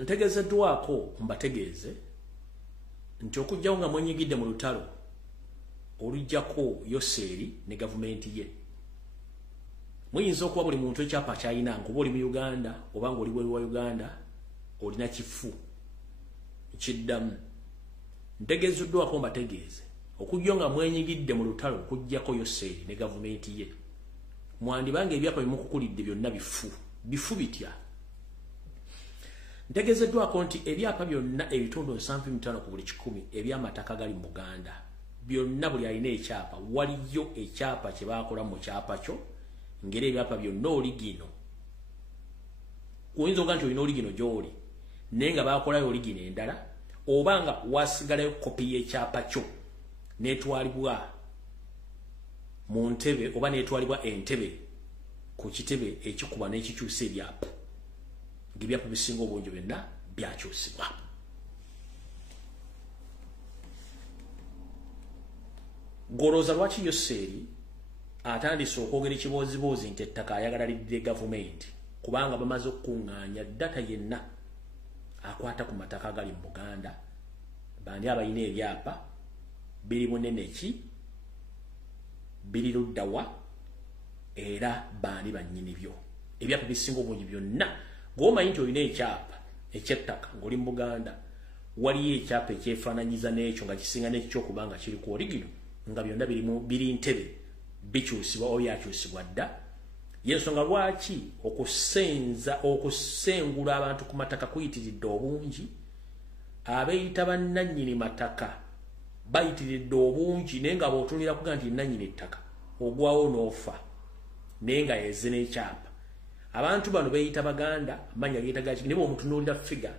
ntegeezeddwako mbategeeze nti okugjawo nga mwenyigidde mu lutalo olujjako Yoseeri ne gavumenti ye muyinza okuba buli muntu ekyapa kyayina ngoba oli mu Uganda oba ng'oli bweru wa Uganda olina kifu kiddamu ntegeezuddwako mbategeeze okujja nga mwenyigidde mu lutalo okujjako Yesoze ne gavumenti ye mwandibanga ebyapa bimukukulidde byonna bifu bitya ntegeezeddwako nti ebyapa byonna ebitundu 75 ku buli 100 ebyamataka gali mu Buganda byonna buli alina ekyapa waliyo ekyapa kye baakola mu kyapa kyo ngera ebyapa byonna oligino oyinza okuga nti olina oligino gy'oli naye nga baakolayo oligino endala oba nga wasigalayo kopi y'ekyapa kyo netwalibwa mu ntebe oba netwalibwa entebe ku kitebe ekikuba n'ekikyusa ebyapa ng'ebyapa bisinga obungi byonna byakyusibwa goloza lwaki Yesoze atandise okwogera ekiboozibozi nti ettaka ayagala liddire gavumenti kubanga bamaze okukuŋŋaanya data yenna akwata ku mataka agali mu Buganda bandi abalina ebyapa biri munene ki biri luddawa era bandi bannyini byo ebyapa bisinga obungi byonna ng'omanyi nti olina ekyapa eky'ettaka ng'oli mu Buganda waliyo ekyapa ekyefaananyiza n'ekyo nga kisinga n'ekyokubanga kiri ku oligino nga byonna biri ntebe bikyusibwa oyo akyusibwa dda yensonga lwaki okusengula abantu ku mataka kuyitiridde obungi abeeyita bannannyini mataka bayitiridde obungi naye nga bw'otunulira kuga nti nannyini ettaka ogwawo n'ofa naye nga yeze n'ekyapa abantu bano beeyita Baganda amanya geeta gaki ne bw'omutunuulira figa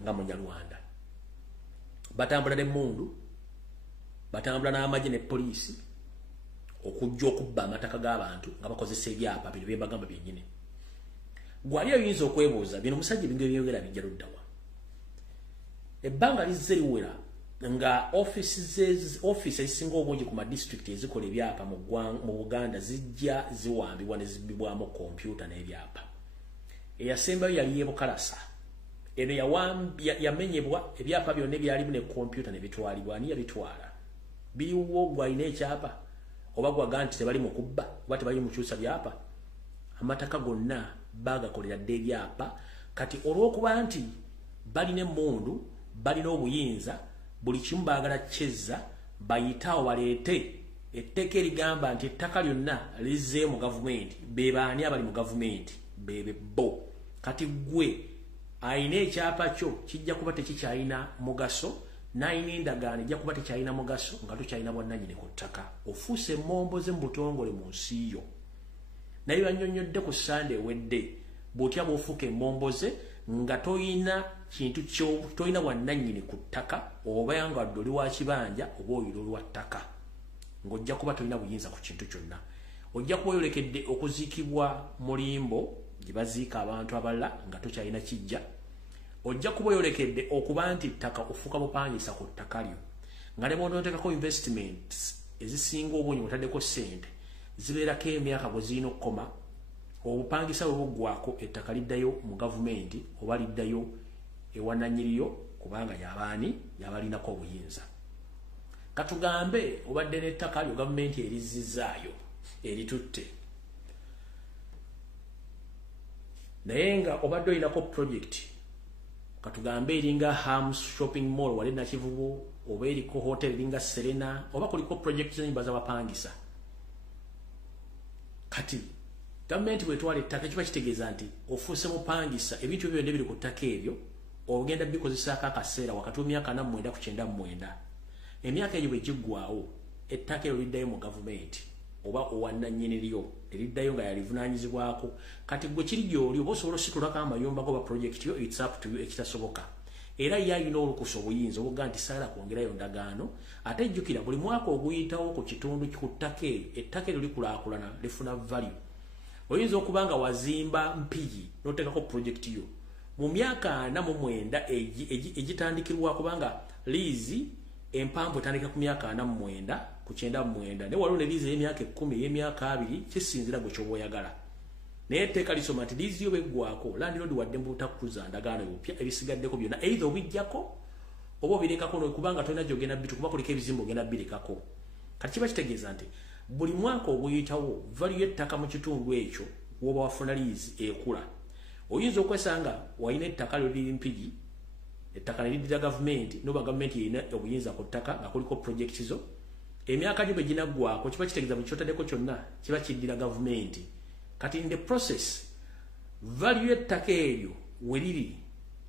nga Munyarwanda batambula n'emmundu batambula n'amagye ne poliisi okujja okubba amataka g'abantu nga bakozesa ebyapa bino byembagamba byennyini gwali oyinza okwebuuza bino musajja ebintu ebyogera bijja luddawa ebbanga lizze liwera nga offisi ezisinga obungi ku madisitulikiti ezikola ebyapa mu Buganda zijja ziwambibwa ne zibbibwamu kompyuta n'ebyapa eyasembayo yali Yebukalasa eno yamenyebwa ebyapa byonna ebyalimu ne kompyuta ne bitwalibwa ani yabitwala biriwo gwalina ekyapa oba gwaga nti tebali mu kubba oba tebali mu kyusa byapa amataka gonna bagakolera dde ebyapa kati olw'okuba nti balina emmundu balina obuyinza buli kimu baagala kyezza bayitawo baleete etteeka erigamba nti ettaka lyonna lizze mu gavumenti be baani abali mu gavumenti bebe bo kati gwe ayina ekyapa kyo kijja kuba tekikyalina mugaso n'ayina endagaano ejja kuba tekyalina mugaso nga tokyalina bwannannyini ku ttaka ofuuse emmomboze mu butongole mu nsi yo naye bannyonnyodde ku Sande ewedde bw'otya bw'ofuuka emmomboze nga toyina kintu toyina bwannannyini ku ttaka oba nga ddoli wa kibanja oba oyiro lwa ttaka ng'ojja kuba toyina buyinza ku kintu kyonna ojja kuba oyolekedde okuziikibwa mulimbo gye baziika abantu abalala nga tokyalina kijja ojja kuba oyolekedde okuba nti ttaka ofuuka bupangisa ku ttaka lyo nga ne bw'onooteekako investments ezisinga obungi otaddeko ssente zibeerako emyaka bwe zirina okukoma obupangisa bwe buggwako ettaka liddayo mu gavumenti oba liddayo ewannannyiriyo kubanga yabaani yabalinako obuyinza katugambe obadde n'ettaka lyo gavumenti erizzizaayo eritutte naye nga obadde olinako project katugambe eringa Hams shopping mall wali na Kivubu oba eriko hotel eringa Serena oba kuliko project z'ennyumba z'abapangisa kati gavumenti bwetwala ettaka kiba kitegeeza nti ofuuse mupangisa ebintu ebyo byonna biri ku ttaka ebyo ogenda bikozesaako akaseera wakati w'emyaka 49 ku 99 emyaka egyo bwe giggwaawo ettaka eryo liddayo mu gavumenti oba owannannyini lyo eriddayo nga yalivunaanyizibwako kati gwe kiri gy'oli oba osobola ositulako amayumba goba project yo it's up to you ekitasoboka era yayina olukusa obuyinza obuga nti saala kwongerayo ndagaano ate jjukira buli mwaka oguyitawo ku kitundu ku ttaka eryo ettaka eryo likulaakulana lifuna value oyinza okuba nga wazimba mpigi n'oteekako project yo mu myaka 49 egitandikirwa kubanga liizi empanvu etandika ku myaka 49 ku 99 ne waliwo ne liizi y'emyaka 10 y'emyaka 2 kisinzira gwe ky'oba oyagala naye etteeka lisoma nti liizi yo beggwako landlord wadde mbutakuza ndagaano ebipya ebisigaddeko byonna either obijjako oba obirekako kubanga tolina gy'ogenda bitu kuba kuliko ebizimba ogenda birekako kati kiba kitegeeza nti buli mwaka oguyitawo value y'ettaka mu kitundu ekyo woba wafuna lease ekula. Oyinza okwesanga wayina ettaka liri mpigi, ettaka lirira government, noba government yina obuyinza ku ttaka nga kuliko projects zo. Emyaka gyo bwe ginaggwako kiba kitegeeza buli kyotaddeko kyonna kiba kiddira government. Kati in the process value y'ettaka eryo we liri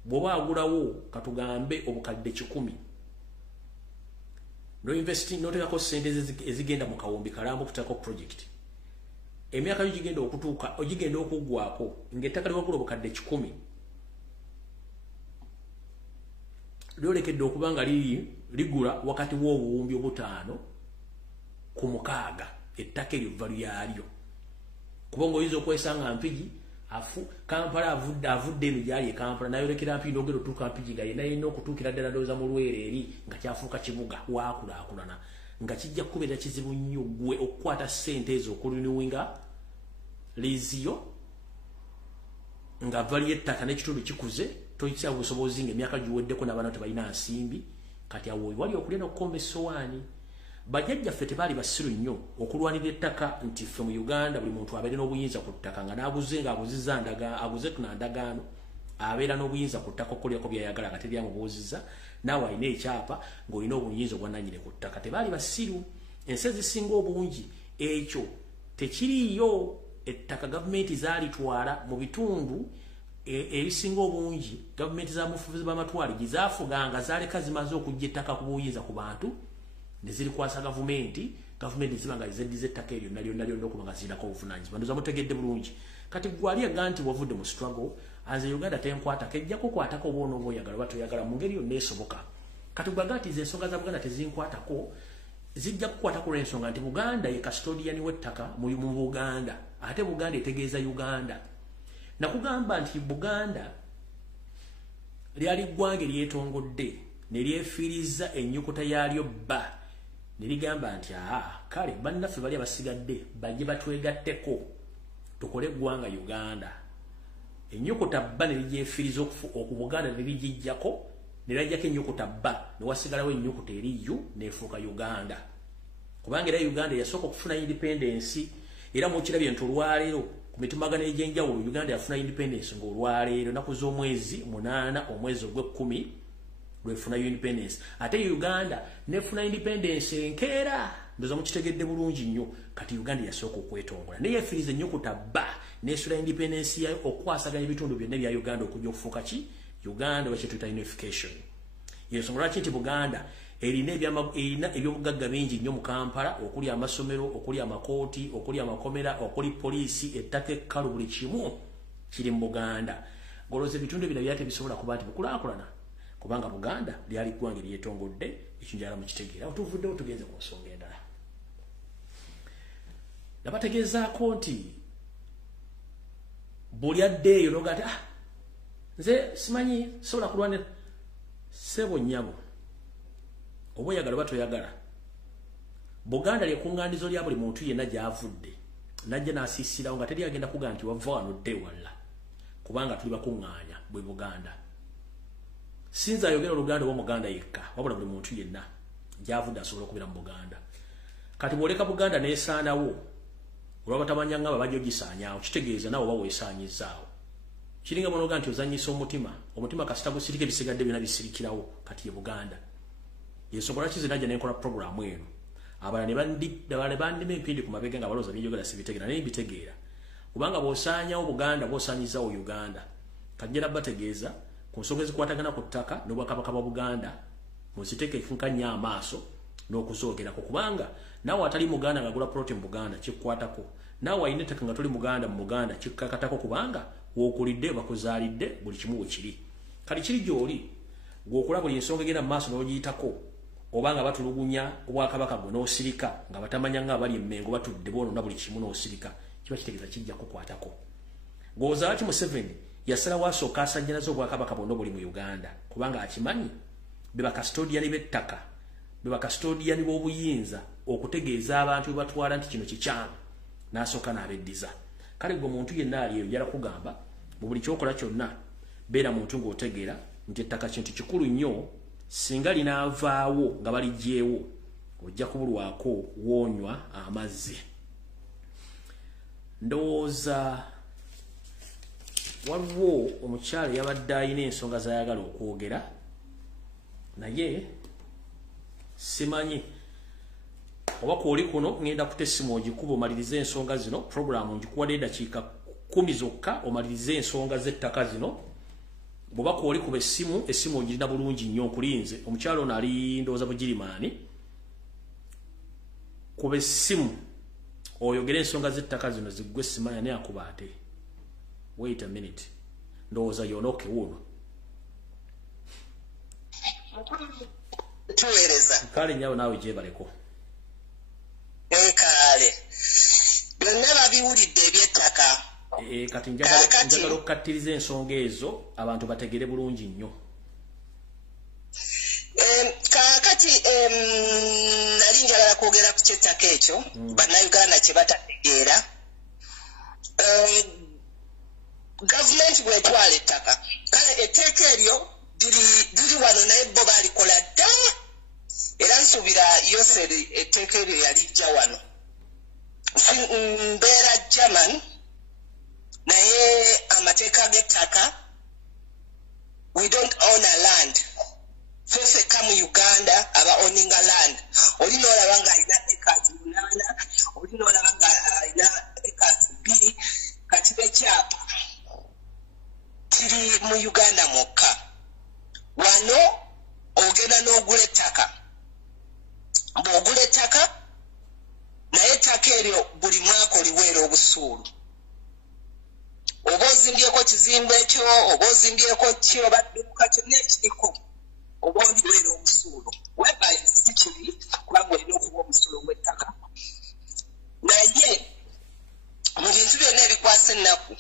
bw'oba agulawo katugambe obukadde 10. No investing notekako sente ezigenda mu kawombi kalambo kutako project. Emyaka gyo gigenda okutuuka ogigenda okuggwako ng'ettaka liwagula obukadde 10. Lyolekedde okuba nga ligula wakati w'obuwumbi 5 ku 6 ettaka eryo value yalyo. Kuba ng'oyinza okwesanga Mpigi Kampala avudde eno gyali e Kampala nayolekera Mpigi n'ogenda otuuka Mpigi nga yena okutuukira ddala ndowooza mu Lwere eri nga kyafuuka kibuga waakulaakulana nga kijja kubeera kizibu nnyo gwe okukwata ssente ezo okulinuwinga liziyo nga value y'ettaka n'ekitundu kikuze toyitsa busobozi ng'emyaka giweddeko n'abaana tebalina nsimbi. Kati awo wali okulya n'okukomba essowaani. Bajjajjaffe tebaali basiru nnyo okulwanira ettaka nti ffe mu Uganda buli muntu abeere n'obuyinza ku ttaka nga n'aguze ng'aguzizza aguze tuna ndagaano abeera n'obuyinza ku ttaka okukolyako byayagala nga teryamubuuzizza naawe alina ekyapa ng'olina obuyinza obwannannyini ku ttaka. Tebaali basiru. Ensi ezisinga obungi ekyo tekiriiyo. Ettaka gavumenti zaalitwala mu bitundu ebisinga obungi gavumenti za mufuzi b'amatwale gizaafuganga zaaleka zimaze okujja ettaka ku buyinza ku bantu ne zirikwasa gavumenti ziba nga zeddiza ettaka eryo lyonna okuba nga zirinako obuvunaanyizibwa. Ndoza mutegedde bulungi. Kati gwali aga nti wavudde mu struggle aze Uganda tenkwatako ejja kukwatako obwona oba oyagala oba toyagala mu ngeri yonna esoboka. Kati gwaga nti ensonga za Buganda tezinkwatako zijja kukwatako olw'ensonga nti Buganda ye custodian w'ettaka mu Buganda ate Buganda etegeeza Uganda. Nakugamba nti Buganda lyali ggwanga eryetongodde ne lyefiiriza ennyukuta yaalyo bba ne ligamba nti kale bannaffe bali abasigadde bajje batwegatteko tukole eggwanga Uganda. Ennyukuta bba ne ligyefiiriza Buganda ne ligijjako ne lajjako ennyukuta bba ne wasigalawo ennyukuta eri U n'efuuka Uganda. Kubanga era Uganda yasooka okufuna independence era mukirabye nti olwaleero ku mitimagano egy'enjawulo Uganda yafuna independence ng'olwaleero nnaku z'omwezi 8 omwezi ogw'Ekkumi lwefuna independence. Ate Uganda nefuna independence enkeera ndoza mukitegedde bulungi nnyo. Kati Uganda yasooka okwetongola naye yefiiriza ennyukuta bba n'esula independence yayo okwasaganya ebitundu byonna bya Uganda okujja okufuuka ki Uganda bwe tuyita unification. Yensonga lwaki nti Buganda erina ebyobugagga bingi nnyo mu Kampala okuli amasomero okuli amakooti okuli amakomera okuli poliisi ettaka ekkalu buli kimu kiri mu Buganda. Golooza ebitundu ebirala byate bisobola kuba nti bikulaakulana kubanga Buganda lyali ggwanga eryetongodde ekinjala mu kitegeera. Otuvuddewo tugenze ku nsonga endala. Nabategeezaako nti buli addeeyo noga ati nze simanyi sobola kulwanira sebo nnyabo oba oyagala oba toyagala. Buganda lyekuŋŋaanizo lya buli muntu yenna gy'avudde najja n'asiisirawo nga teri agenda kugaa nti wava wano dde walla kubanga tuli bakuŋŋaanya bwe Buganda. Sinza ayogera Oluganda oba Muganda yekka wabula buli muntu yenna gy'avudde asobola okubeera mu Buganda. Kati bw'oleka Buganda n'esaanawo olw'abatamanya nga babajja ogisaanyaawo kitegeeza naawe oba weesaanyizaawo. Kiringa bonoga nti ozanyisa omutima kasita gusirike bisigadde byonna bisirikirawo kati ye Buganda. Yesobola kizinajja n'enkola programu eno. Abala ne bandima empindi ku mabega nga balooza by'enjogera sibitegeera naye mbitegeera. Kubanga bw'osaanyawo Buganda bw'osaanyizaawo Uganda. Kajjera bategeeza ku nsonga ezikwatagana ku ttaka n'Obwakabaka bwa Buganda muziteekeko nnyo amaaso n'okuzoogerako kubanga naawe atali Muganda ng'agula ploti mu Buganda kikkwatako. Naawe alina ettaka nga toli Muganda mu Buganda kikkakatako kubanga w'okulidde bakuzaalidde buli kimu wekiri. Kati kiri gy'oli gw'okola buli ensonga egenda mu maaso n'ogiyitako oba nga batulugunya Obwakabaka bwe n'osirika nga batamanya nga bali emmengo batudde boonona buli kimu n'osirika kiba kitegeeza kijja kukwatako. Ng'ozaala ki Museveni yasalawo asooka asajjanaza Obwakabaka bwonna buli mu Uganda kubanga akimanyi be bakasitodiyani b'ettaka be bakasitodiyani b'obuyinza okutegeeza abantu bwe batwala nti kino kikyamu n'asooka n'abeddiza. Kale gwe muntu yenna ali eyo njala kugamba mu buli kyokola kyonna beera muntu ng'otegeera nti ettaka kintu kikulu nnyo singa linaavaawo nga baligyewo ojja kubulwako wonywa amazzi. Ndowooza waliwo omukyala yabadde alina ensonga z'ayagala okwogera naye simanyi oba kwoli kuno ngenda kutesimu ogikuba omalirize ensonga zino. Programu ngikuwadde eddakiika 10 zokka omalirize ensonga z'ettaka zino. Bw'oba kwoli kuba essimu ogirina bulungi nnyo okulinze. Omukyala ono ali ndowooza Bugirimaani. Kuba essimu oyogere ensonga z'ettaka zino ziggwe simanya naye akuba ate. Wait a minute. Ndowooza yonoke wuno. Tuweereza. Kale nyawo naawe gyebaleko. Kale. Byonna babiwulidde eby'ettaka. Kati njagala okukattiriza ensonga ezo abantu bategere bulungi nnyo. Kakati nali njagala kwogera ku ky'ettaka ekyo bannayuganda kye batategeera. Gavumenti bwetwala ettaka kale etteeka eryo liri wano naye bo balikola dda era nsuubira Yoseri etteeka eryo yalijja wano. Mbeera German naye amateeka g'ettaka we don't own a land. Fese kamu Uganda aba owning a land. Olina olaba nga alina acres 8, olina olaba nga alina acres 2 kati bekyapa kiri mu Uganda mokka. Wano ogenda n'ogula ettaka. Bw'ogula ettaka naye ettaka eryo buli mwaka oliweera obusuulu. Oba ozimbyeko kizimbe ekyo, oba ozimbyeko ki, oba dduuka kyonna ekiriko oba oliweera obusuulu. Whereby si kibi kubanga olina okuba obusuulu bw'ettaka. Naye mu bintu byonna ebikwasa ennaku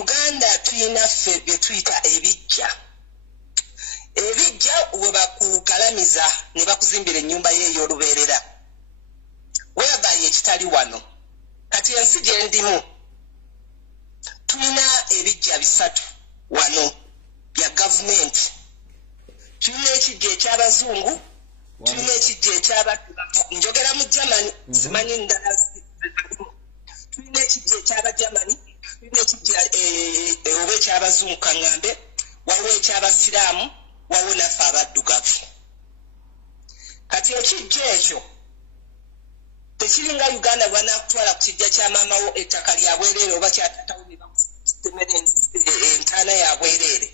Uganda tulina ffe bye tuyita ebijja. Ebijja we bakugalamiza ne bakuzimbira ennyumba ye ey'olubeerera. Whereby ekitali wano. Kati ensi gye ndimu tulina ebijja 3 wano bya gavumenti. Tulina ekijja eky'abazungu, tulina ekijja eky'abaddugavu. Njogera mu Germany simanyi ndala zirimu. Tulina ekijja eky'Abajamani, tulina ekijja oba eky'abazungu kaŋŋambe, waliwo eky'abasiraamu, waliwo naffe abaddugavu. Kati ekijja ekyo tekiringa Uganda bw'anaakutwala ku kijja kya maamawo ettaka lya bwereere oba kya taatawo ne bakutemera entaana ya bwereere.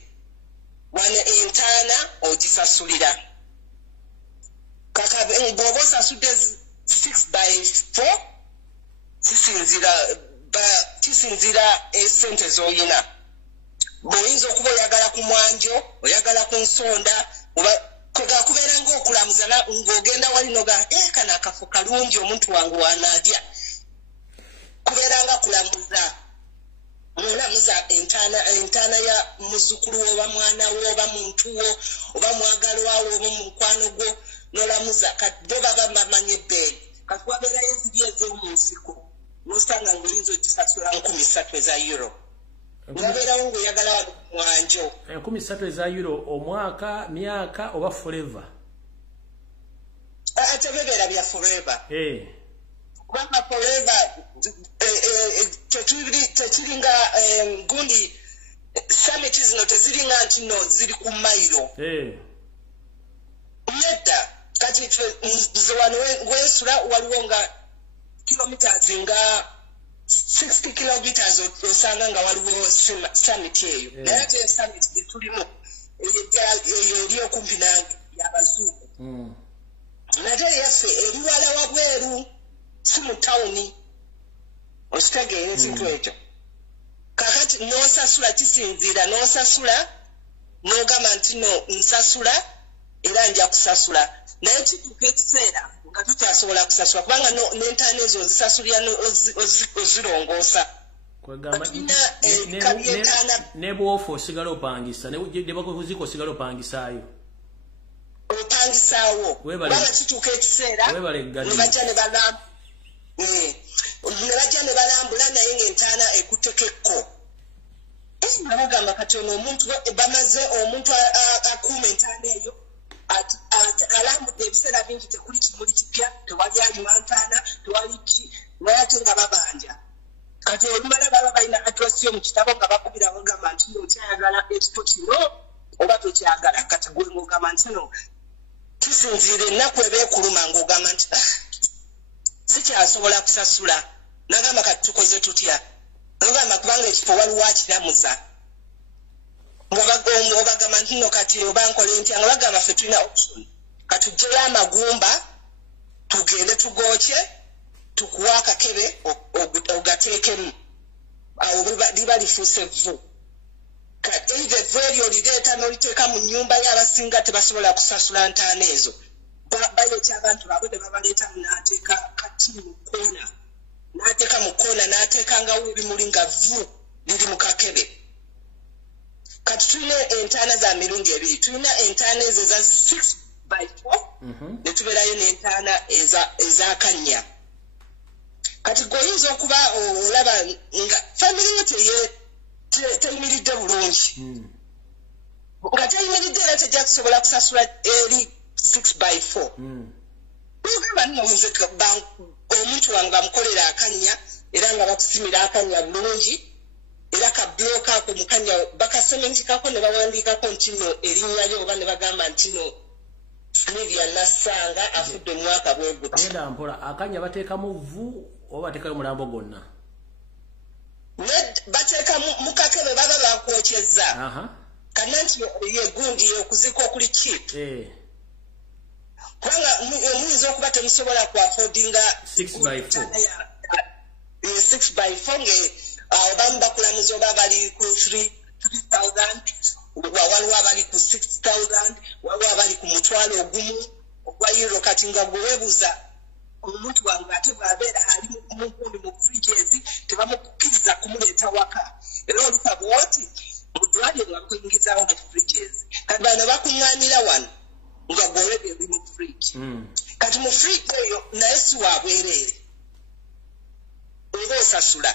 Wano entaana ogisasulira. Kaka bw'oba osasudde 6/4 kisinzira esente z'olina. Bw'oyinza okuba oyagala ku mwanjo, oyagala ku nsonda, oba kubeera ng'okulamuza ng'ogenda wali noga kano akafo kalungi omuntu wange wanaadya. Kubeera nga kulamuza. Olamuza entaana ya muzzukulu wo oba mwana wo oba muntu wo oba mwagalwa wo oba mukwano gwo n'olamuza kati bo baba bamanyi ebbeeyi. Kati wabeerayo eziri ez'omu nsiko n'osanga ng'oyinza ogisasula 3,000 eza euro. Wabeerawo ng'oyagala wali ku mwanjo. 3,000 eza euro omwaka, myaka oba forever? Tebibeera bya forever. Kubanga forever tekiringa gundi summit zino teziringa nti no ziri ku mayiro. Nedda kati nze wano wensula waliwo nga kilometers nga 60 kilometers osanga nga waliwo summit eyo. Naye ate summit gye tulimu eyo eri okumpi nange y'abazungu. Nate yaffe eri wala wabweru si mu tawuni. Ositegeera ekintu ekyo. Kakati n'osasula kisinziira n'osasula n'ogamba nti no nsasula era nja kusasula. Naye kituuka ekiseera nga tukyasobola kusasula kubanga n'entaana ezo ozisasulira ozirongoosa. Ne bw'ofa osigala opangisa ne bakuzika osigala opangisaayo. Opangisaawo. Kubanga kituuka ekiseera ne bajja ne balamba. Ne bajja ne balambula naye ng'entaana ekutekekko. Nabagamba kati ono omuntu bamaze omuntu akuuma entaana eyo alambudde ebiseera bingi tekuli kimuli kipya tewali alimantaana tewali ki naye ate nga babanja kati olumala baba balina address yo mu kitabo nga bakubirawo gamba nti okyayagala ekifo kino oba tokyagala kati gwe ng'ogamba nti no kisinziira ennaku eba ekuluma ng'ogamba nti sikyasobola kusasula nagamba kati tukoze tutya nogamba kubanga ekifo waliwo akiramuza nga bagamba nti no kati oba nkole ntya nga bagamba ffe tulina option katugyeyo amagumba tugende tugokye tukuwa akakebe ogateekemu awo liba lifuuse vvu either evvu eryo lireeta n'oliteeka mu nnyumba y'abasinga tebasobola kusasula ntaana ezo bayokya abantu baabwe ne babaleetamu n'ateeka kati mu koona n'ateeka mu koona n'ateekangawo ebimuli nga vvu liri mu kakebe kati tulina entaana za mirundi ebiri tulina entaana ezo eza 6x4 ne tubeerayo n'entaana ez'akannya kati goyinza okuba olaba nga family yo teyimiridde bulungi nga teyimiridde era tejja kusobola kusasula eri 6x4 ogamba nnoze omuntu wange amukolera akannya era nga bakusimira akannya bulungi era kabloka ako mukanya bakasementikako ne bawandiikako nti no erinnya lyo oba ne bagamba nti no Livia Nasanga afudde omwaka bweguti era mpola akanya bateekamu vvu oba bateekayo mulambo gwonna bateeka mukakebe baba bakwokyezza kana nti yegundi okuzika okuli cheap kubanga muyinza okuba temusobola ku affordinga 6x4 nge abamu bakulamuza oba bali ku 3,000 waliwo abali ku 6,000 waliwo abali ku mutwalo ogumu ogwa euro kati nga gwe weebuuza omuntu wange ate bw'abeera ali mugundi mu fridges tebamukkiriza kumuleeta waka era oluka bwoti mudwaliro nga bakuyingizaawo mu fridges kati bano bakuŋŋaanira wano nga gwolebyo biri mu fridge kati mu fridge eyo naye si wa bwereere oba osasula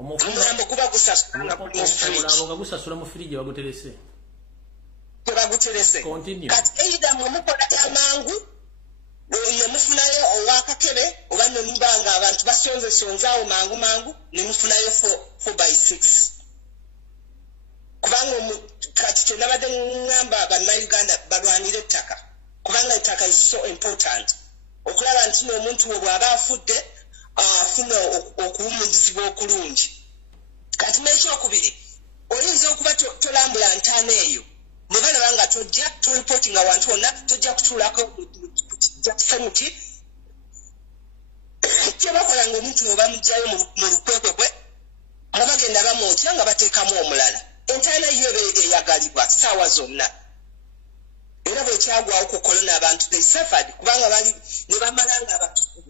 omulambo guba gusasula nga guli mu fridge omulambo nga gusasula mu fridge baguterese tebaguterese kati eida mwemukola amangu nemufunayo owakakebe oba nemubanga abantu basonzesonzaawo mangu mangu nemufunayo 4x6 kubanga kati kyenabadde ŋŋamba bannayuganda balwanire ettaka kubanga ettaka is so important okulaba nti n'omuntu we bw'aba afudde afuna okuwummuzibwa okulungi kati n'ekyokubiri oyinza okuba tolambula ntaana eyo ne balaba nga tojja toripotinga wantu wonna tojja kutuulako jakisemuti kyebakola ngaomuntu we bamugjayo mu lukwekwekwe nga bagenda bamwokya nga bateekamu omulala entaana yo eyagalibwa ssaawa zonna era bwekyagwawo ku kolona abantu they suffered kubanga bali ne bamala nga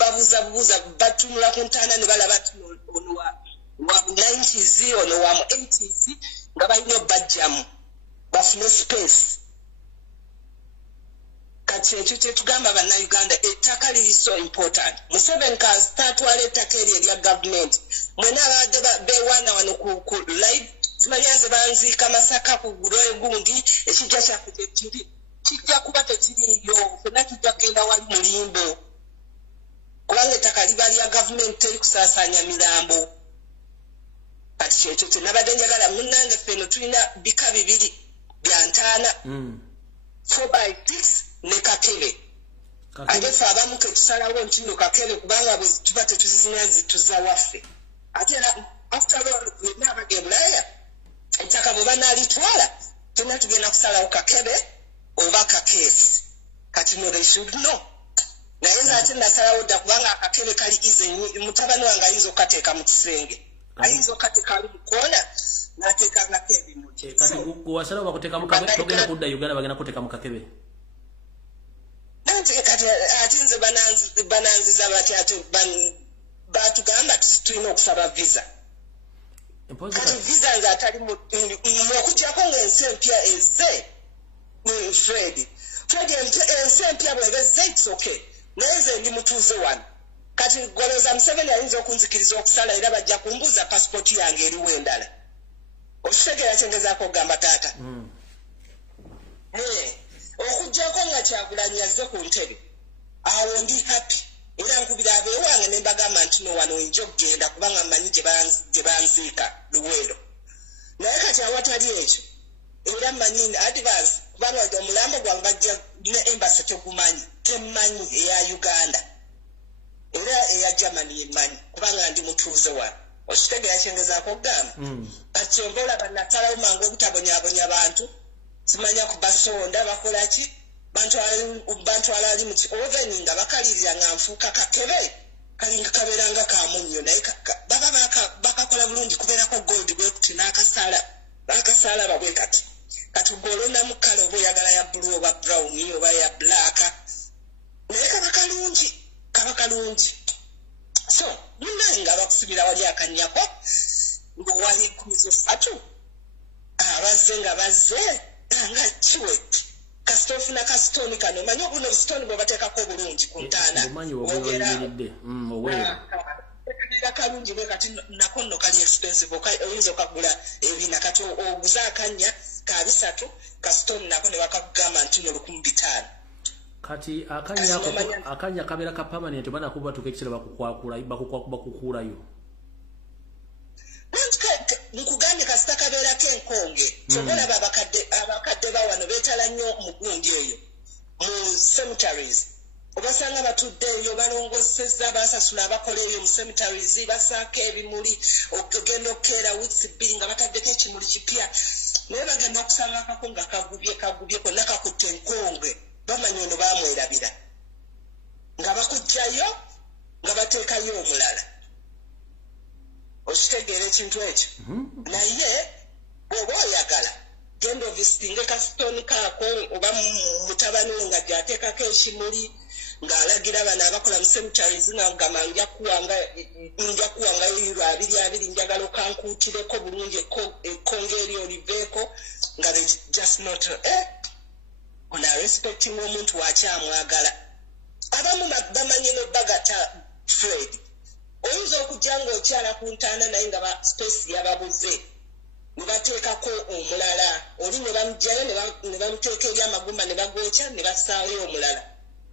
babuuzabuuza batunula ku ntaana ne balaba ti ono wa 90s ono wa mu 80s nga balina obajjamu bafune space kati ekyo kyetugamba bannayuganda ettaka liri so important Museveni kasitaatwala ettaka eryo erya gavumenti mwena abadde beewaana wano ku live simanyanze banziika Masaka ku guloye gundi ekijja kyaffe tekiri kijja kuba tekiriyo fena kijja kugenda wali mulimbo kubanga ettaka liba lya gavumenti teri kusaasaanya mirambo kati kyekyo kyenabadde njagala munnange ffeno tulina bika bibiri bya ntaana 4x6 ne kakebe ate ffe abamu ketusalawo nti no kakebe kubanga bwe tuba tetuzina zituza waffe ate era after all bwenna abage bulaya ettaka bwe banalitwala tena tugenda kusalawo kakebe oba kakeesi kati no they should know naye nze ate nasalawo dda kubanga akakebe kali easy mutabani wange ayinza okukateeka mu kisenge ayinza okukateeka ali mu koona n'ateeka ngako ebimuli kati gwasalawo bakuteeka mu kakebe togenda kudda Uganda bagenda kuteeka mu kakebe ate nze bananziza batya ate batugamba tulina okusaba visa kati visa nze atali okujjako ng'ensi empya ezze Fred ensi empya bweba ezze it's okay naye nze ndi mutuuze wano kati golooza Museveni ayinza okunzikiriza okusala era bajja kumbuuza pasipoti yange eriwo endala okitegeera kyengezaako okugamba taata okujjako nga Kyagulanyi yazze ku ntebe awo ndi happy era nkubira abeewange ne mbagamba nti no wano nja okugenda kubanga mmanyi gye banziika Luweero naye kati awatali ekyo era mmanyi advance kubanga omulambo gwange bajja ne embassy temmanyi eya Uganda era eya Germany emmanyi kubanga ndi mutuuze wano okitegera kyengezaako okugamba kati omba olaba natalawo mangu obutabonyabonya bantu simanya kubasonda bakola ki bantu alali mu oven nga bakalirira nga nfuuka katebe kalinga kabeeranga kamunnyo naye baba bakakola bulungi kubeerako gold bwe kuti n'akasaala babwe kati golona mu kala oba oyagala ya blue oba brown oba ya black naye kaba kalungi so munaye nga bakusibira wali akanyako ng'owali 13 abazze nga bazze nga kiweti kasitofu na kasitoni kano manyi obuno obusitoni bwe bateekako obulungi ku ntaana ogeera kalungi bwe kati nako nno kali expensive oyinza okagula ebina kati oguza akanya ka 3 kasitoni nako ne bakakugamba nti no 1500 kati akanya kabeera ka permanent bana kuba tukekiseera bakukuulayo nkugambye kasita kabeerako enkonge tobolaba abakadde bawano beetala nnyo mugundi oyo mu cemeteries obasanga batudde eyo balongosezza basasula abakola eyo mu cemeteries basaako ebimuli okugenda okukeera weeks 2 nga bataddeko ekimuli kipya naye bagenda okusanga akako nga kagubye konna kakutte enkonge bamanyi ono baamwerabira nga bakugjayo nga bateekayo omulala okitegeera ekintu ekyo naye bw'oba oyagala genda ovisitinge kasitoni kaako oba mutabani we nga gyateekako ekimuli ng'alagira bano abakola mu cemeteries nga ngama nja kuwangayo euro 2 njagala okankuutireko bulungi ekkonge eri oliveeko nga just not ono respecting omuntu wakyamwagala abamu bamanyi n'obbagata Fred oyinza okujja ng'okyala ku ntaana naye nga space yababuze ne bateekako omulala oli ne bamugjayo ne bamuteeka eri amagumba ne bagwokya ne bassaayo omulala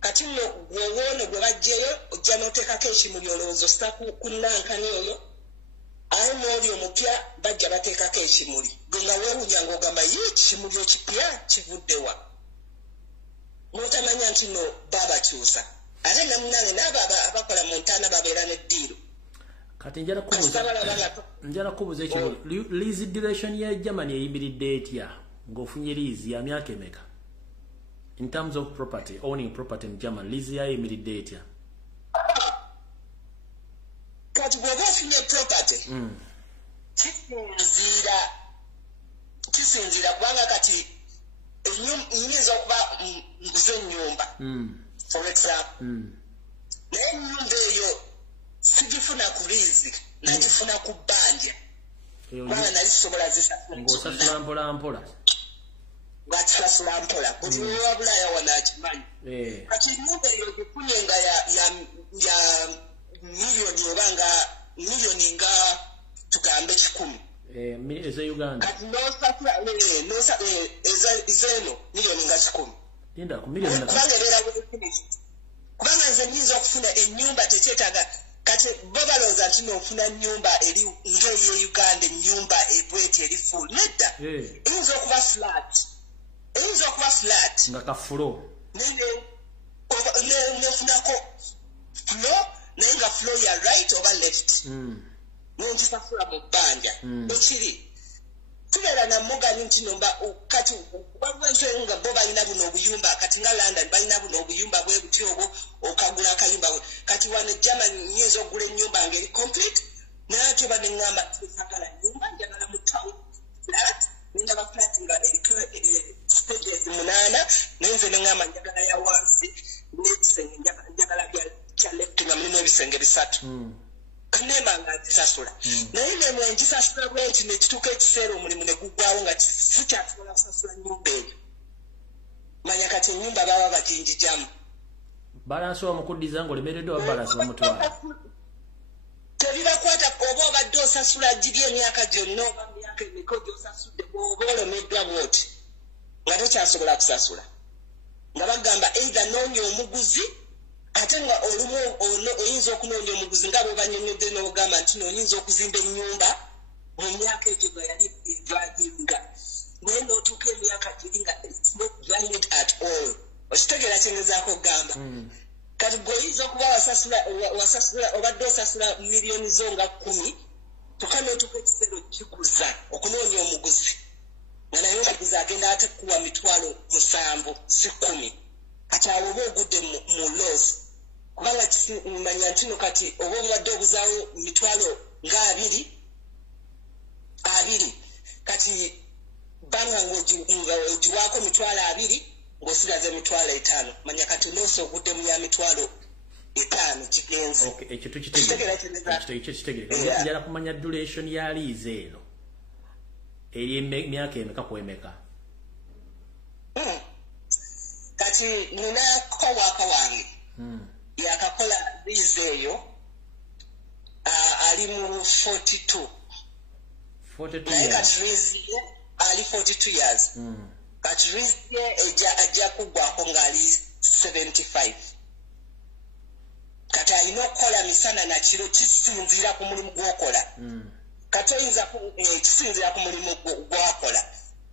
kati nno gwewoono gwe bajjeyo ojja n'oteekako ekimuli olowooza osita ku nankani oyo aye mwoli omupya bajja bateekako ekimuli gwe nga weewunya ng'ogamba ekimuli ekipya kivuddewa n'otamanya nti no baabakyusa ate nga munange n'abo abakola mu ntaana babeera n'eddiiro kati njala kubuuza ekyo lease duration ya Germany eyimiridde etya ng'ofunye lease ya myaka emeka in terms of property owning property in Germany lease ya eyimiridde etya kati bw'oba ofunye property kisinziira kubanga kati nyinza okuba nguze ennyumba for example naye ennyumba eyo sigifuna ku liizi nagifuna ku bbanja kubanga nali sisobola ng'osasula mpolampola ngakisasula mpola buli wabulaya wano akimanyi kati ennyumba eyo gifunye nga ya miliyoni oba nga miliyoni nga tugambe 10 ez'Uganda kati nosasula ezeeno miliyoni nga 10 kubanga ebeera kubanga nze nyinza okufuna ennyumba tekyetaaga kati bo balowooza nti n'ofuna nnyumba eri ng'eyo Uganda ennyumba ebweti eri full nedda eyinza okuba flat nga kafulo nefunako flo naye nga flo ya right oba left nengisasula mu bbanja ekiri tubeera namugani nti nomba kati waliwo ensonga nga bo balina buno obuyumba kati nga London balina buno obuyumba bwe buti obwo okagula akayumba kati wano Germany nyinza okugula ennyumba ngeri complete naye ate oba neŋŋamba sagala nnyumba njagala mu town flat nendaba flat nga eriko stages 8 naye nze neŋŋamba njagala ya wansi n'ekisenge njagala kya left nga mulimu ebisenge 3 kanema nga ngisasula naye nemwe ngisasula bwenti nekituuka ekiseera omulimu ne guggwawo nga sikyasobola kusasula nnyumba eyo manya kati ennyumba baba baginjijamu balansi wamukuddiza ng'olemereddwa balansi bamutwala tebibakwata oba obadde osasula giri emyaka gyonna oba myaka emiko gy'osasudde bw'oba olemeddwa bwoti nga tokyasobola kusasula nga bagamba either noonya omuguzi ate nga olumu oyinza okunoonya omuguzi nga bwebanyonyodde n'ogamba nti oyinza okuzimba ennyumba mu myaka egyo nga yali valinga naye n'otuuka emyaka giri nga it's not valid at all okitegeera kyengezaako okugamba kati gweoyinza okuba wasasula obadde osasula miliyoni zo nga 10 tuka n'otuuka ekiseera okikuza okunoonya omuguzi nga naye omuguzi agenda ate kuwa 7,000 si 10 kati awo oba ogudde mu loss kubanga manya nti no kati oba obadde obuzaawo 20,000 kati banga ng'ogiwaako 20,000 ng'osigaza 5,000 manya kati noosa ogudde mu ya 5,000 gigenze. Ekyo tukitegereka njala kumanya duration ya lease eno eri emyaka emeka ku emeka. Kati nina kowaaka wange yakakola lease eyo ali mu 42 naye kati lease ye ali 42 years kati lease ye ajja kuggwako ng'ali 75 kati alina okukola misana na kiro kisinziira ku mulimu gw'okola kati oyinza kisinziira ku mulimu gw'akola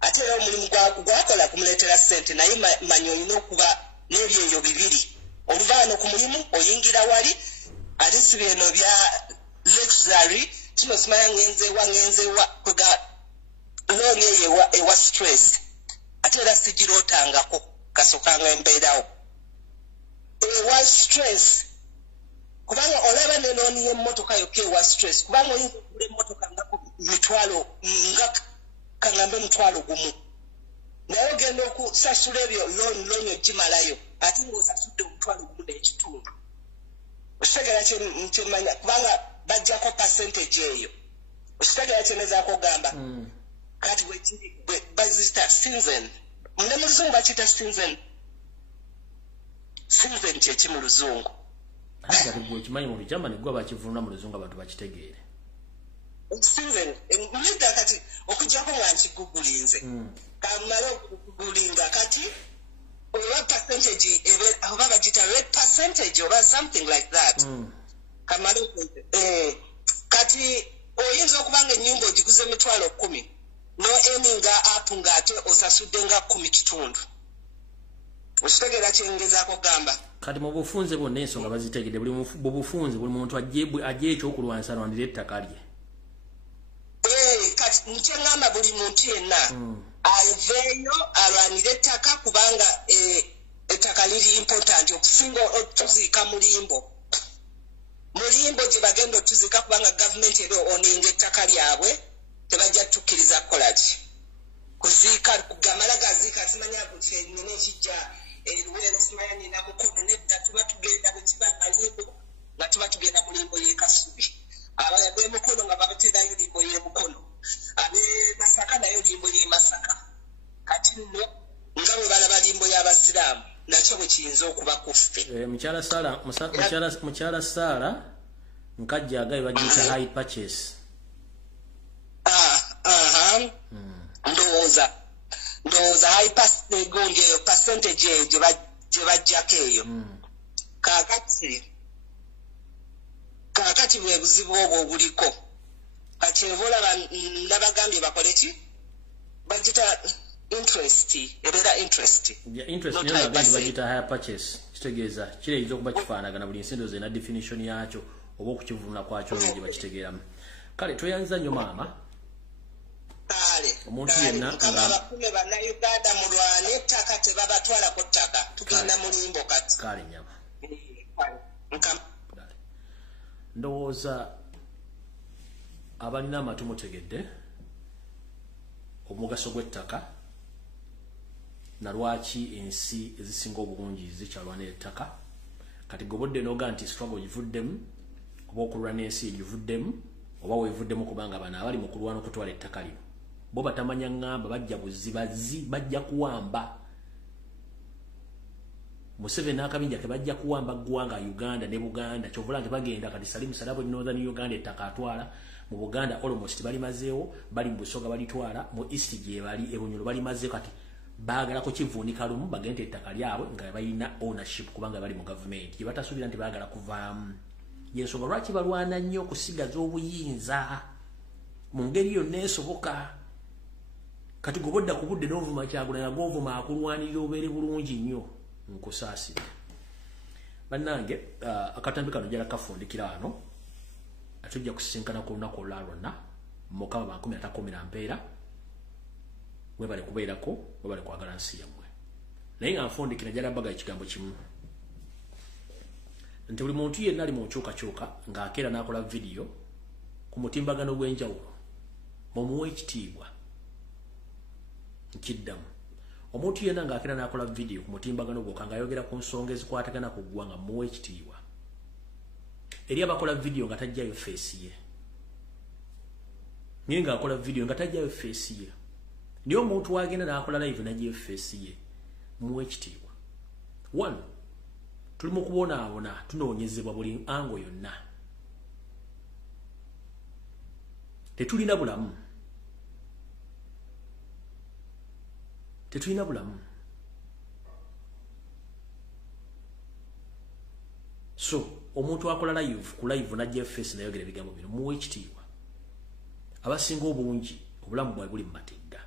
ate era omulimu gwakola kumuleetera ssente naye manya olina okuba n'ebyeyo bibiri oluvaano ku mulimu oyingira wali ate si bino bya luxury kino simanya ngenzewa kwega looni eyo ewa stress ate era sigirootangako kasokanga embeerawo ewa stress kubanga olaba ne looni y'emmotoka yokka ewa stress kubanga oyinza okugula emmotoka nga 1,000 kangambe 1,000 naye ogenda okusasula ebyo looni ogimalayo ate ng'osasudde 1,000 n'ekitundu okitegeera kyemanya kubanga bajjako percentage eyo okitegeera kyenezaako ogamba kati bazita season ne mu luzungu bakiyita season kyeki mu luzungu kati gwe okimanyi mu Germany gwe bakivunula mu luzungu abantu bakitegeere season nida kati okujjako nga nkigugulinze kamala okugulinga kati oba percentage oba bagita red percentage oba something like that kamala kati oyinza okubanga ennyumba ogiguze 10,000 no eninga up ng'ate osasudde nga 10 kitundu okitegeera kyengezaako gamba kati mu bufunze bonna ensonga bazitegedde buli bufunze buli muntu ajje ekyokulwanisa lwandira ettaka lye kati nkyeŋŋamba buli muntu yenna aveeyo alwanire ettaka kubanga ettaka liri important okusinga otuziika mulimbo gye bagenda otuziika kubanga gavumenti eri oninga ettaka lyabwe tebajja tukkiriza kukolaki kuziika kugamala gaziika simanya nina ekijja eruweero simanya nina mukono nedda tuba tugenda bwekibanga limbo nga tuba tugenda mulimbo y'ekasubi abemukono nga babaterayo limbo y'emukono abe Masaka nayo limbo y'Masaka kati nno nga bwe balaba limbo y'Abasiraamu nakyo bwe kiyinza okuba kuffe mukyala Saala nkajja agayo bagiyita high purchase ndowooza high gonje percentage eyo gye bajjako eyo kaakati bwe buzibu obwo obuliko kati ebolaba nabagambye bakole ki bagita interest ebeera interest bagita higher purchase kitegeeza kireyinza okuba kifaanagana buli nsi ndowooza ena definition yakyo oba okukivunula kwakyo gye bakitegeeramu kale tweyanza nnyo maama omuntu yenna abakume bannayuganda mulwane ettaka tebabatwalako ttaka tugenda mulimbo kati kale nyama ndowooza abalina amatu mutegedde omugaso gw'ettaka nalwaki ensi ezisinga obulungi zikyalwanira ettaka kati gobodde noga nti struggle givuddemu oba okulwana n'ensi egivuddemu oba weevuddemu kubanga bano abali mu kulwana okutwala ettaka lino bo batamanya ngamba bajja buzibazi bajja kuwamba Museveni n'akabinja ke bajja kuwamba ggwanga Uganda ne Buganda kyovula bagenda kati Salimu Salabo Northern Uganda ettaka atwala mu Buganda almost bali mazeewo bali mu Busoga balitwala mu East gye bali Ebunyoro bali mazeewo kati baagala ko kivuunika lumu bagende ettaka lyabwe nga balina ownership kubanga bali mu government gye batasuubira nti baagala kuvaamu. Yensonga lwaki balwana nnyo okusigaza obuyinza mu ngeri yonna esoboka. Kati gobodda ku budde n'ovuma Kyagulanyi ag'ovuma akulwanirira obeere bulungi nnyo nkusaasira. Bannange akatambi kano jala kafundikira wano atujja kusisinkana ku lunaku olulala lwonna Mukama 2010 mpeera webale kubeerako webale kwagala nsi yammwe. Naye nga nfundikira jala mbaga ekigambo kimu nti buli muntu yenna ali mu nkyukakyuka ng'akeera n'akola vidiyo ku mutimbagano gw'enjawulo mumuwe ekitiibwa. Nkiddamu omuntu yenna ng'akeera n'akola vidiyo ku mutimbagano gwokka ng'ayogera ku nsonga ezikwatagana ku ggwanga mumuwe ekitiibwa. Eri abakola vidiyo nga tajjayo feesi ye, naye ng'akola vidiyo nga tajjayo feesi ye, naye omuntu wagenda n'akola live najjayo feesi ye, mumuwe ekitiibwa. One, tuli mu kubonaabona tunoonyezebwa buli ango yonna. Tetulina bulamu. Tetulina bulamu. So, omuntu akola live ku live najja face nayogera ebigambo bino muwe ekitiibwa. Abasinga obungi obulamu bwabwe buli mu mategga.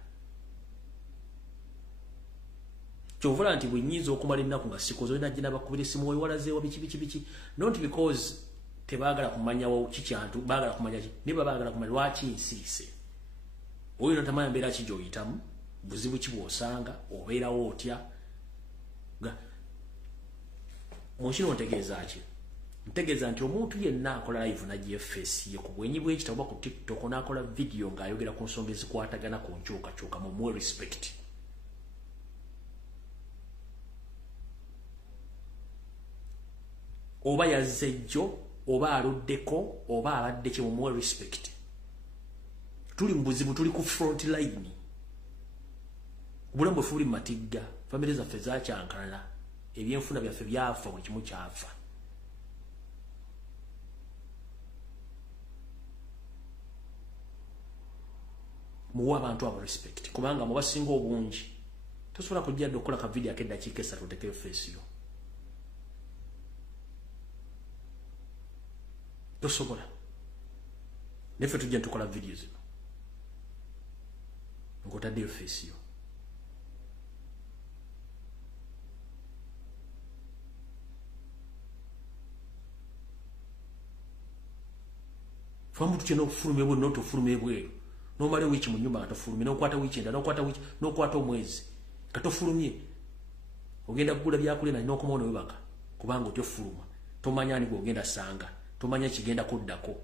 Kyovula nti bwenyiza okumala ennaku nga sikozo olina jina bakubira esimu wewalazeewa biki not because tebaagala kumanyawo kikyantu baagala kumanya ki ne baagala kumanya lwaki nsirise. Oyo notamanya mbeera ki gy'oyitamu buzibu ki bw'osanga obeerawo otya. Munkino ntegeeza ki? Ntegeeza nti omuntu yenna akola live najja face ye ku bwenyi bw'ekitabo oba ku TikTok n'akola video ng'ayogera ku nsonga ezikwatagana ku nkyukakyuka mumuwe respect. Oba yazze jjo oba aluddeko oba abadde ki mumuwe respect. Tuli mu buzibu, tuli ku front line. Obulamu bweffe buli mu matigga, famire zaffe zakyankalala, ebyenfuna byaffe byafa, buli kimu kyafa. Muwa abantu abo respect kubanga mubasinga obungi tosobola kujja okukola ka video ak'eddakiika 3 otekeyo face yo. Tosobola. Neffe tujja tukola video zino ng'otaddeyo face yo. Famu tukyenda okufuluma ebweru n'otofuluma ebweru. Nomale wiki mu nyumba katofulumye n'okwata weekend n'okwata omwezi katofulumye. Ogenda kugula byakulya naye n'okomawo webaka kubanga otyo fuluma. Tomanya ani gw'ogenda sanga. Tomanya kigenda kuddako.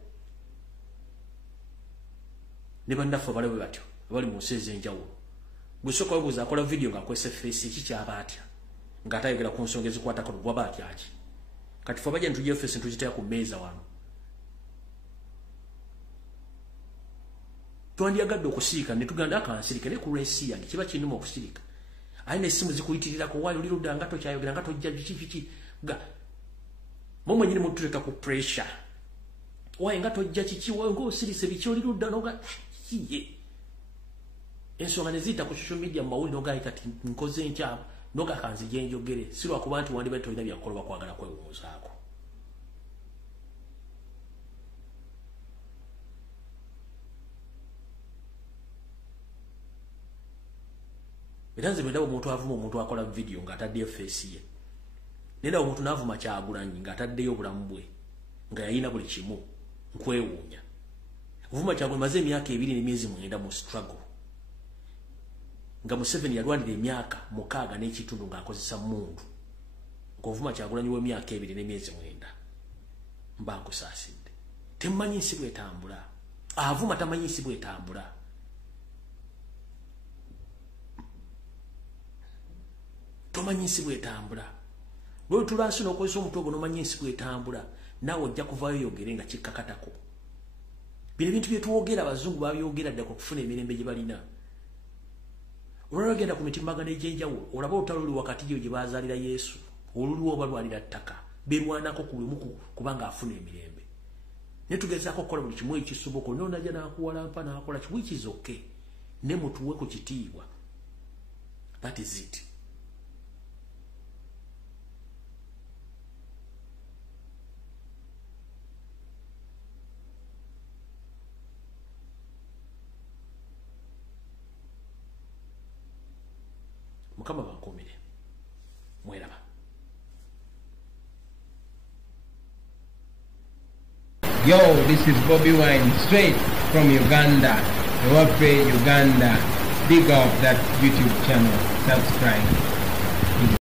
Ne bannaffe balabe batyo abali mu nsi ez'enjawulo. Gwe sooka webuuza akola video ng'akwese face ki kyaba atya ng'atayogera ku nsonga ezikwatako bwaba atya ki. Kati ffe abajja ntujja face ntugiteeka ku mmeeza wano. Twandiyagadde okusirika ne tuganda akansirike ne ku lwensi yange kiba kinuma okusirika. Ayi n'essimu zikuyitirirako wali oli ludda nga tokyayogera nga tojja biki ga momwe nyine mutuleka ku pressure. Waye nga tojja kiki waye ng'osirise biki oli ludda noga kiye. Ensonga ne ziyita ku social media mu mawulire noga kati nkoze nkya noga kanzije njogere si lwakuba nti wandibadde tolina byakukola bakwagala kwewuuzaako. Eranze benda omuntu avuma omuntu akola video ng'ataddeyo face ye. Nenda omuntu n'avuma Kyagulanyi ng'ataddeyo obulamu bwe nga yalina buli kimu nkwewuunya. Vuma Kyagulanyi maze emyaka 2 n'emyezi 9 mu struggle. Nga Museveni yalwanira emyaka 6 n'ekitundu ng'akozesa mundu. Ng'ovuma Kyagulanyi w'emyaka 2 n'emyezi 9 mba nkusaasidde. Temumanyi nsi bw'etambula. Avuma tamanyi nsi bw'etambula. Tomanyi nsi bw'etambula. Bwe tulansi n'okozesa omuntu ogwo n'omanyi nsi bw'etambula naawe ojja kuvaayo yogere nga kikkakatako. Bino ebintu bye twogera abazungu babyogera ddala okufuna emirembe gye balina. Olwagenda ku mitimbagano egy'enjawulo olaba olutalo luli wakati gye gye baazaalira Yesu oluliwo balwalira ttaka berwanako ku lumu kubanga afuna emirembe. Ne tugezaako okukola buli kimu ekisoboka n'onajja n'akuwalampa n'akola ki which is okay. Ne mutuwe ku kitiibwa. That is it. Mukama bankomere. Mweraba. Yo, this is Bobi Wine, straight from Uganda. Ewaffe, Uganda. Big up that YouTube channel. Subscribe.